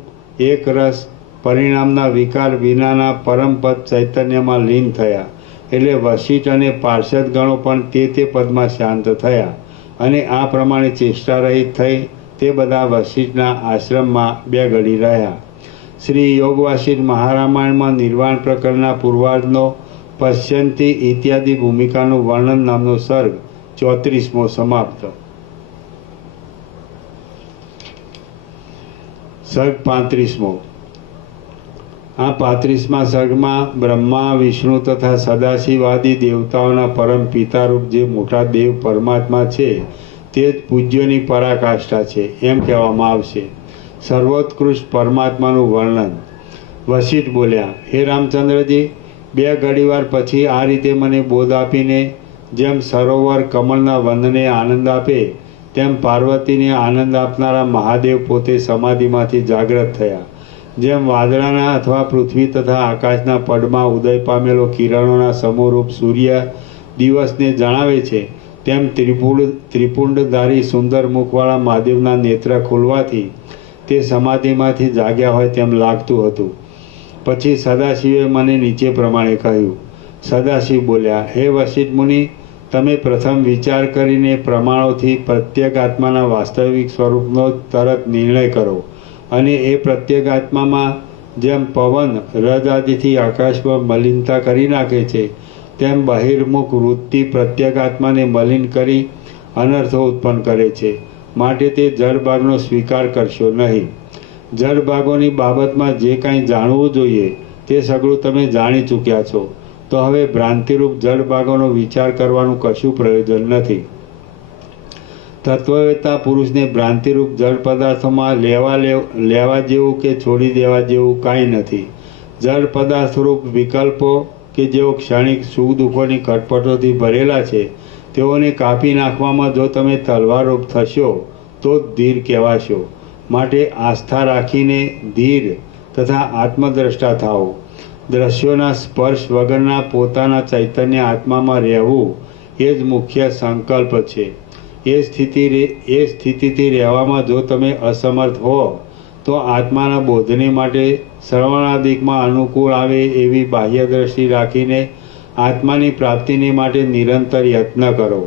એક રસ પરિણામના વિકાર વિનાના પરમપદ ચૈતન્યમાં લીન થયા. એટલે વશિષ્ઠ અને પાર્ષદ ગણો પણ તે પદમાં શાંત થયા અને આ પ્રમાણે ચેષ્ટા રહિત થઈ તે બધા વશિષ્ઠના આશ્રમમાં 2 ઘડી રહ્યા. શ્રી યોગ વાસિષ્ઠ મહારામાયણમાં નિર્વાણ પ્રકરણના પૂર્વાર્ધનો પશ્યંતી ઇત્યાદિ ભૂમિકાનું વર્ણન નામનો સર્ગ 34મો સમાપ્ત. સર્ગ 35મો. આ 35મા સર્ગમાં બ્રહ્મા, વિષ્ણુ તથા સદાશિવ આદિ દેવતાઓના પરમ પિતારૂપ જે મોટા દેવ પરમાત્મા છે તે જ પૂજ્યોની પરાકાષ્ઠા છે એમ કહેવામાં આવશે. સર્વોત્કૃષ્ટ પરમાત્માનું વર્ણન. વશિષ્ઠ બોલ્યા, હે રામચંદ્રજી, 2 ઘડીવાર પછી આ રીતે મને બોધ આપીને જેમ સરોવર કમળના વંદને આનંદ આપે તેમ પાર્વતીને આનંદ આપનારા મહાદેવ પોતે સમાધિમાંથી જાગ્રત થયા. જેમ વાદળાના અથવા પૃથ્વી તથા આકાશના પડમાં ઉદય પામેલો કિરણોના સમૂહરૂપ સૂર્ય દિવસને જણાવે છે તેમ ત્રિપુંડધારી સુંદર મુખવાળા મહાદેવના નેત્ર ખોલવાથી તે સમાધિમાંથી જાગ્યા હોય તેમ લાગતું હતું. પછી સદાશિવે મને નીચે પ્રમાણે કહ્યું. સદાશિવ બોલ્યા, હે વશિષ્ઠ મુનિ, તમે પ્રથમ વિચાર કરીને પ્રમાણોથી પ્રત્યેક આત્માના વાસ્તવિક સ્વરૂપનો તરત નિર્ણય કરો અને એ પ્રત્યેક આત્મામાં જેમ પવન રજ આદિથી આકાશમાં મલિનતા કરી નાખે છે તેમ બહિર્મુખ વૃત્તિ પ્રત્યેક આત્માને મલિન કરી અનર્થો ઉત્પન્ન કરે છે. માટે તે જળભાગનો સ્વીકાર કરશો નહીં. જળભાગોની બાબતમાં જે કાંઈ જાણવું જોઈએ તે સગળું તમે જાણી ચૂક્યા છો, તો હવે ભ્રાંતિરૂપ જળભાગોનો વિચાર કરવાનું કશું પ્રયોજન નથી. તત્વવેત્તા પુરુષને ભ્રાંતિરૂપ જળ પદાર્થોમાં લેવા જેવું કે છોડી દેવા જેવું કાંઈ નથી. જળ પદાર્થરૂપ વિકલ્પો કે જેઓ ક્ષણિક સુખ દુઃખોની ખટપટોથી ભરેલા છે તેઓને કાપી નાખવામાં જો તમે તલવારરૂપ થશો તો જ ધીર કહેવાશો. માટે આસ્થા રાખીને ધીર તથા આત્મદ્રષ્ટા થાઓ. દ્રશ્યોના સ્પર્શ વગરના પોતાના ચૈતન્ય આત્મામાં રહેવું એ જ મુખ્ય સંકલ્પ છે. એ સ્થિતિથી રહેવામાં જો તમે અસમર્થ હો તો આત્માના બોધને માટે શ્રવણાદિકમાં અનુકૂળ આવે એવી બાહ્ય દ્રષ્ટિ રાખીને આત્માની પ્રાપ્તિને માટે નિરંતર યત્ન કરો.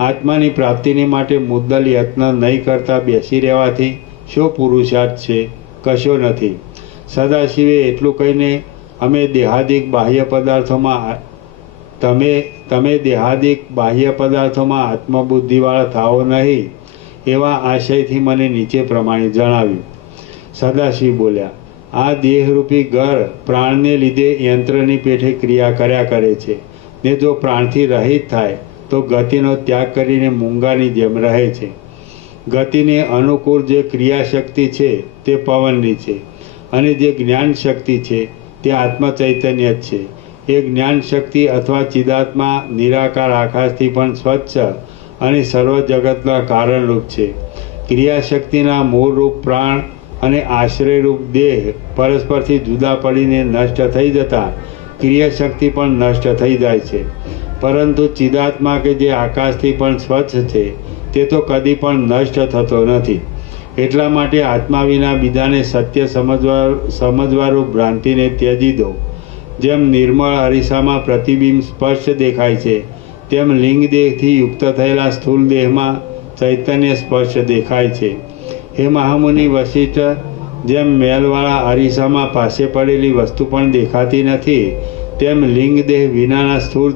આત્માની પ્રાપ્તિને માટે મુદ્દલ યત્ન નહીં કરતા બેસી રહેવાથી શું પુરુષાર્થ છે? કશો નથી. સદાશિવે એટલું કહીને અમે દેહાદિક બાહ્ય પદાર્થોમાં તમે દેહાદિક બાહ્ય પદાર્થોમાં આત્મબુદ્ધિવાળા થાઓ નહીં એવા આશયથી મને નીચે પ્રમાણે જણાવ્યું. સદાશિવ બોલ્યા, આ દેહરૂપી ઘર પ્રાણને લીધે યંત્રની પેઠે ક્રિયા કર્યા કરે છે ને જો પ્રાણથી રહિત થાય તો ગતિનો ત્યાગ કરીને મૂંગાની જેમ રહે છે. ગતિને અનુકૂળ જે ક્રિયાશક્તિ છે તે પવનની છે અને જે જ્ઞાન શક્તિ છે તે આત્મચૈતન્ય જ છે. એ જ્ઞાન શક્તિ અથવા ચિદાત્મા નિરાકાર આકાશથી પણ સ્વચ્છ અને સર્વ જગતના કારણરૂપ છે. ક્રિયાશક્તિના મૂળરૂપ પ્રાણ અને આશ્રયરૂપ દેહ પરસ્પરથી જુદા પડીને નષ્ટ થઈ જતા ક્રિયાશક્તિ પણ નષ્ટ થઈ જાય છે. પરંતુ ચિદાત્મા કે જે આકાશથી પણ સ્વચ્છ છે તે તો કદી પણ નષ્ટ થતો નથી. એટલા માટે આત્મા વિના બીજાને સત્ય સમજવારૂપ ભ્રાંતિને ત્યજી દો. જેમ નિર્મળ અરીસામાં પ્રતિબિંબ સ્પષ્ટ દેખાય છે તેમ લિંગ દેહથી યુક્ત થયેલા સ્થૂળ દેહમાં ચૈતન્ય સ્પષ્ટ દેખાય છે. હે મહામુનિ વશિષ્ઠ, જેમ મેલવાળા અરીસામાં પાસે પડેલી વસ્તુ પણ દેખાતી નથી તેમ લિંગ દેહ વિનાના સ્થૂળ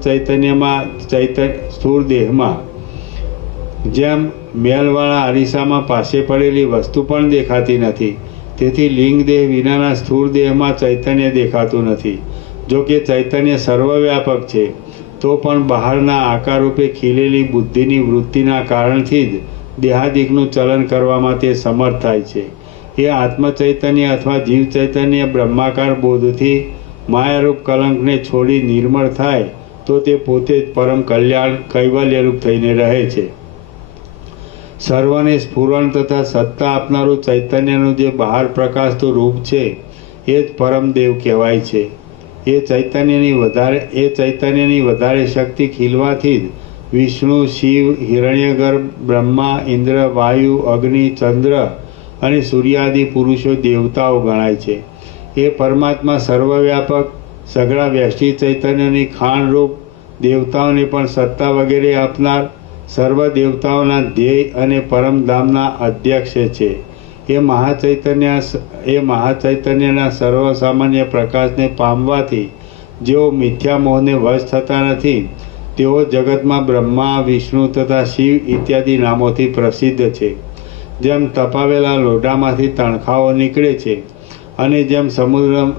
દેહમાં જેમ મેલવાળા અરીસામાં પાસે પડેલી વસ્તુ પણ દેખાતી નથી તેથી લિંગ દેહ વિનાના સ્થૂળ દેહમાં ચૈતન્ય દેખાતું નથી. જો કે ચૈતન્ય સર્વવ્યાપક છે તો પણ બહારના આકારરૂપે ખીલેલી બુદ્ધિની વૃત્તિના કારણથી જ દેહાદિકનું ચલન કરવામાં તે સમર્થ થાય છે. એ આત્મચૈતન્ય અથવા જીવ ચૈતન્ય બ્રહ્માકાર બોધથી માયારૂપ કલંકને છોડી નિર્મળ થાય તો તે પોતે જ પરમ કલ્યાણ કૈવલ્યરૂપ થઈને રહે છે. સર્વને સ્ફુરણ તથા સત્તા આપનારું ચૈતન્યનું જે બહાર પ્રકાશતું રૂપ છે એ જ પરમ દેવ કહેવાય છે. એ ચૈતન્યની વધારે શક્તિ ખીલવાથી જ વિષ્ણુ, શિવ, હિરણ્યગર્ભ, બ્રહ્મા, ઇન્દ્ર, વાયુ, અગ્નિ, ચંદ્ર અને સૂર્યાદિ પુરુષો દેવતાઓ ગણાય છે. એ પરમાત્મા સર્વવ્યાપક સઘળા વ્યષ્ટિ ચૈતન્યની ખાણરૂપ દેવતાઓને પણ સત્તા વગેરે આપનાર સર્વ દેવતાઓના ધ્યેય અને પરમધામના અધ્યક્ષ છે. એ મહાચૈતન્યના સર્વસામાન્ય પ્રકાશને પામવાથી જેઓ મિથ્યા મોહને વશ થતા નથી તેઓ જગતમાં બ્રહ્મા, વિષ્ણુ તથા શિવ ઇત્યાદિ નામોથી પ્રસિદ્ધ છે. જેમ તપાવેલા લોઢામાંથી તણખાઓ નીકળે છે અને જેમ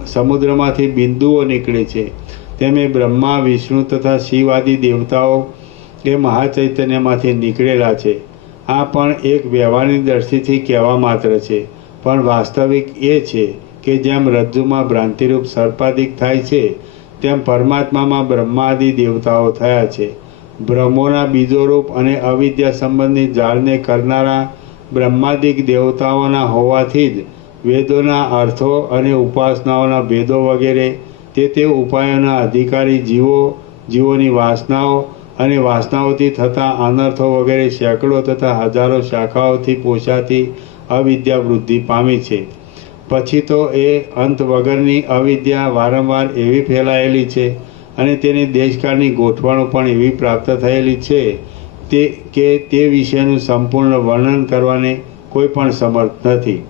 સમુદ્રમાંથી બિંદુઓ નીકળે છે તેમ એ બ્રહ્મા, વિષ્ણુ તથા શિવ આદિ દેવતાઓ એ મહાચૈતન્યમાંથી નીકળેલા છે. આ પણ એક વ્યવહારની દ્રષ્ટિથી કહેવા માત્ર છે, પણ વાસ્તવિક એ છે કે જેમ રજ્જુમાં ભ્રાંતિરૂપ સર્પાદિક થાય છે તેમ પરમાત્મામાં બ્રહ્માદિ દેવતાઓ થયા છે. બ્રહ્મોના બીજોરૂપ અને અવિદ્યા સંબંધી જાળને કરનારા બ્રહ્માદિક દેવતાઓના હોવાથી જ વેદોના અર્થો અને ઉપાસનાઓના ભેદો વગેરે તે ઉપાયોના અધિકારી જીવોની વાસનાઓ અને વાસનાઓથી થતા અનર્થો વગેરે સેંકડો તથા હજારો શાખાઓથી પોષાતી અવિદ્યા વૃદ્ધિ પામી છે. પછી તો એ અંત વગરની અવિદ્યા વારંવાર એવી ફેલાયેલી છે અને તેની દેશકાળની ગોઠવણો પણ એવી પ્રાપ્ત થયેલી છે કે તે વિશેનું સંપૂર્ણ વર્ણન કરવાને કોઈ પણ સમર્થ નથી.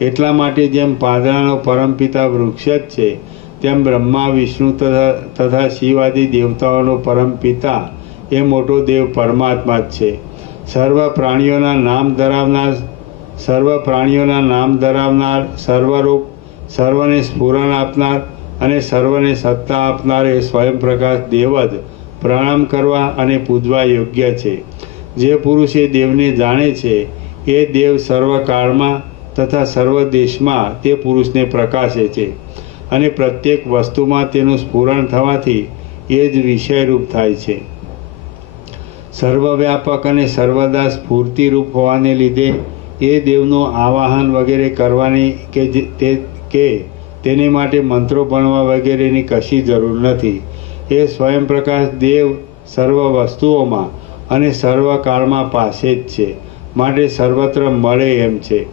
એટલા માટે જેમ પાંદડાનો પરમપિતા વૃક્ષ જ છે તેમ બ્રહ્મા, વિષ્ણુ તથા શિવાદિ દેવતાઓનો પરમપિતા એ મોટો દેવ પરમાત્મા જ છે. સર્વ પ્રાણીઓના નામ ધરાવનાર, સર્વરૂપ, સર્વને સ્ફુરણ આપનાર અને સર્વને સત્તા આપનાર એ સ્વયંપ્રકાશ દેવ જ પ્રણામ કરવા અને પૂજવા યોગ્ય છે. જે પુરુષ એ દેવને જાણે છે એ દેવ સર્વકાળમાં તથા સર્વ દેશમાં તે પુરુષને પ્રકાશે છે અને પ્રત્યેક વસ્તુમાં તેનું સ્ફુરણ થવાથી એ જ વિષયરૂપ થાય છે. સર્વવ્યાપક અને સર્વદા સ્ફૂર્તિરૂપ હોવાને લીધે એ દેવનું આવાહન વગેરે કરવાની કે તેની માટે મંત્રો ભણવા વગેરેની કશી જરૂર નથી. એ સ્વયંપ્રકાશ દેવ સર્વ વસ્તુઓમાં અને સર્વકાળમાં પાસે જ છે, માટે સર્વત્ર મળે એમ છે.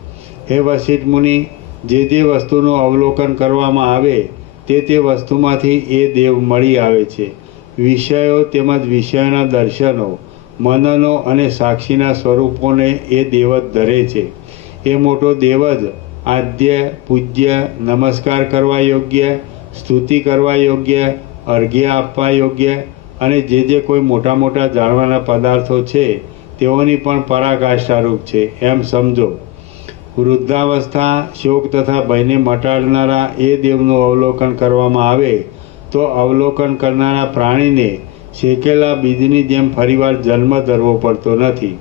હે વશિષ્ઠ મુનિ, જે વસ્તુનું અવલોકન કરવામાં આવે તે વસ્તુમાંથી એ દેવ મળી આવે છે. વિષયો તેમજ વિષયોના દર્શનો, મનનો અને સાક્ષીના સ્વરૂપોને એ દેવ જ ધરે છે. એ મોટો દેવ જ આદ્ય, પૂજ્ય, નમસ્કાર કરવા યોગ્ય, સ્તુતિ કરવા યોગ્ય, અર્ઘ્ય આપવા યોગ્ય અને જે કોઈ મોટા મોટા જાણવાના પદાર્થો છે તેઓની પણ પરાકાષ્ઠારૂપ છે એમ સમજો. વૃદ્ધાવસ્થા, શોક તથા ભયને મટાડનારા એ દેવનું અવલોકન કરવામાં આવે તો અવલોકન કરનારા પ્રાણીને શેકેલા બીજની જેમ ફરીવાર જન્મ ધરવો પડતો નથી.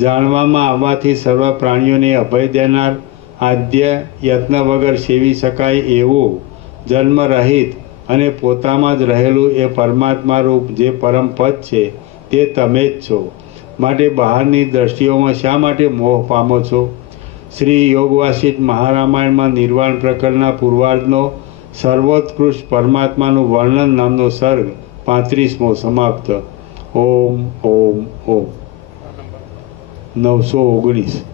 જાણવામાં આવવાથી સર્વ પ્રાણીઓને અભય દેનાર, આદ્ય, યત્ન વગર સેવી શકાય એવું જન્મરહિત અને પોતામાં જ રહેલું એ પરમાત્મા રૂપ જે પરમ પદ છે તે તમે જ છો. માટે બહારની દ્રષ્ટિઓમાં શા માટે મોહ પામો છો? શ્રી યોગવાસિષ્ઠ મહારામાયણમાં નિર્વાણ પ્રકરણના પૂર્વાર્ધનો સર્વોત્કૃષ્ટ પરમાત્માનું વર્ણન નામનો સર્ગ 35મો સમાપ્ત. ઓમ ઓમ ઓમ. 919.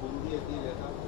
બુંદી હતી લેતા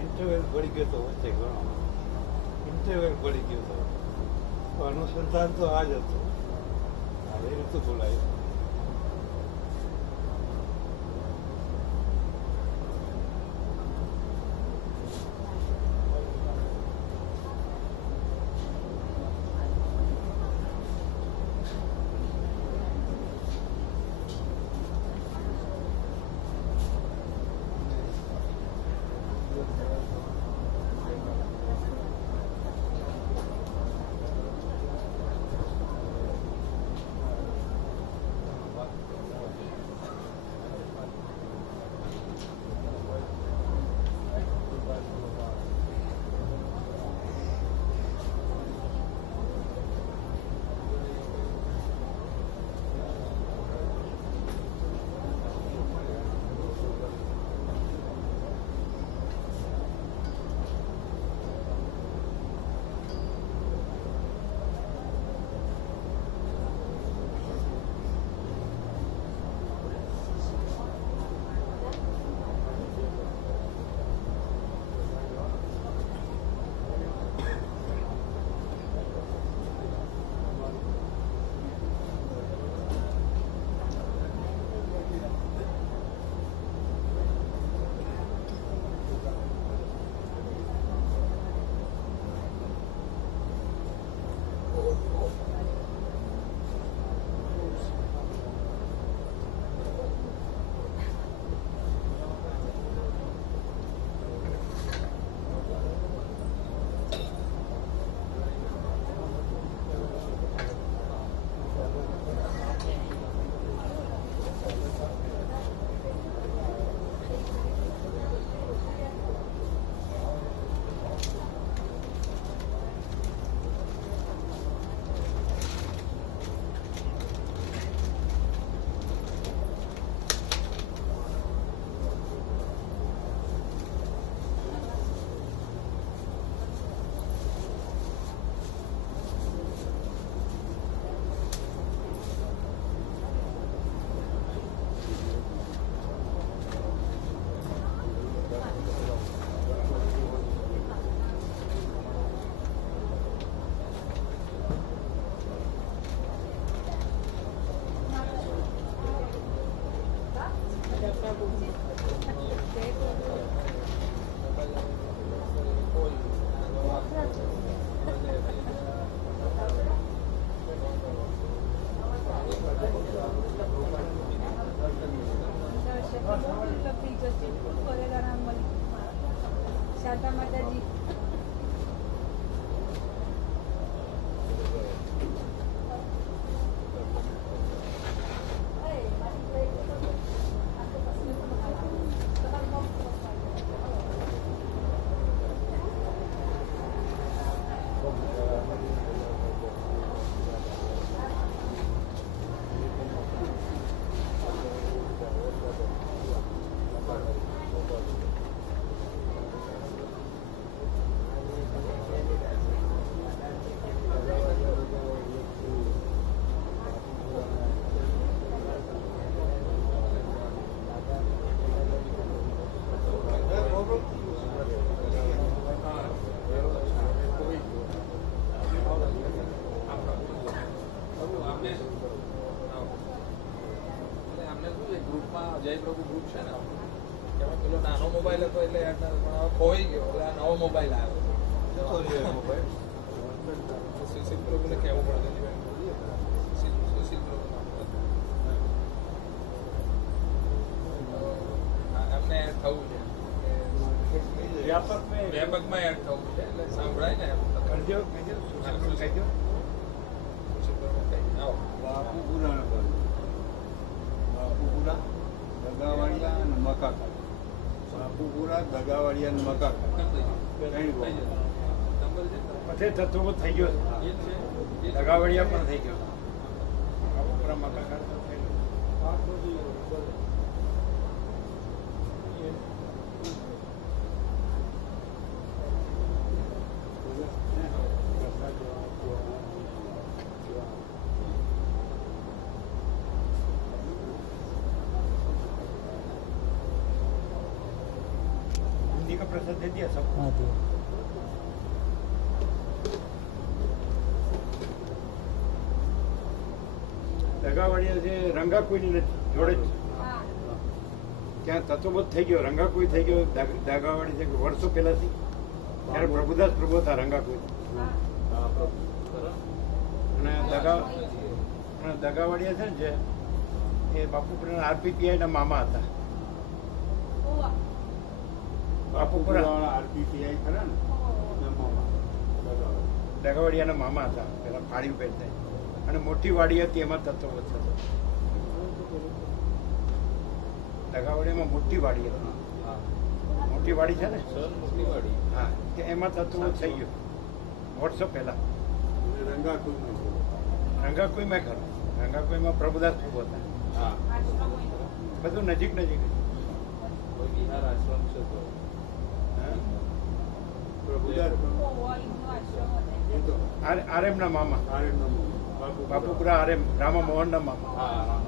ઇન્ટરવેલ પડી ગયો તો વચ્ચે ઘણો ઇન્ટરવેલ પડી ગયો તો અનુસંધાન તો આ જ હતું એ રીતે બોલાય દુર્લભ થઈ જશે ફૂલ કરેલા રામ શારદા માતાજી જય પ્રભુ ગ્રુપ છે ને એમાં પેલો નાનો મોબાઈલ હતો એટલે પણ હવે ખોઈ ગયો એટલે આ નવો મોબાઈલ આવ્યો મોબાઈલ સુશીલ પ્રભુને કહેવું પડે સુશીલ પ્રભુ એમને એડ થવું છે વ્યાપકમાં એડ થવું છે એટલે સંભળાય ને કરજો કહેજો સુશીલ કહેજો સુશીલ પ્રભુ કહી આવો બાપુપુરા દગાવાડિયા અને મકાકા. બાપુપુરા દગાવાડિયા અને મકાકા. બધે તત્વો થઈ ગયો દગાવડિયા પણ થઈ ગયો બાપુપુરા મકાકાર પણ થઈ ગયો हिंदी का प्रसाद दे दिया सबको हाँ दिया દગાવાડિયા છે રંગા કોઈની નથી જોડે જ ત્યાં તત્વબોધ થઈ ગયો રંગા કોઈ થઈ ગયો દગાવાડી છે વર્ષો પહેલાથી ત્યારે પ્રભુદાસ પ્રભુ હતા રંગા કોઈ અને દગાવાડિયા છે ને જે એ બાપુપુરા આરપીપીઆઈ ના મામા હતા બાપુપુરા આરપીપીઆઈ ખરા ને એના મામા. દગાવાડિયાના મામા હતા પેલા ફાળી પહેરતા અને મોટી વાડી હતી એમાં તત્વબોધ થતો દગાવાડીમાં મોટી વાડી હતી મોટી વાડી છે ને હા કે એમાં તત્વબોધ થઈ ગયો વર્ષો પહેલા રંગા કોઈ રંગાકોઈમાં ખરો રંગાકોઈમાં પ્રભુદાસ પ્રભુ હતા હા બધું નજીક નજીક કોઈ બિહાર આશ્રમ છે તો હા પ્રભુદાસ એ તો આરેમના મામા આર્યનો બાપુપુરા આરેમ રામા મોહનના મામા હા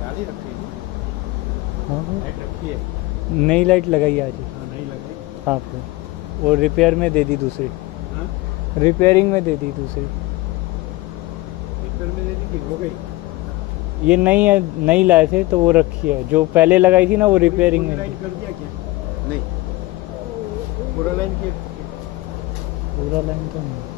डाली रखी है हाँ लाइट रखी है नई लाइट लगाई आज ही। हाँ, नहीं लगाई हाँ फिर वो रिपेयर में दे दी दूसरी हाँ रिपेयरिंग में दे दी दूसरी रिपेयर में दे दी कि हो गई ये नई है नई लाए थे तो वो रखी है जो पहले लगाई थी ना वो रिपेयरिंग पूरी में लाइन कर दिया क्या नहीं पूरा लाइन किया पूरा लाइन तो नहीं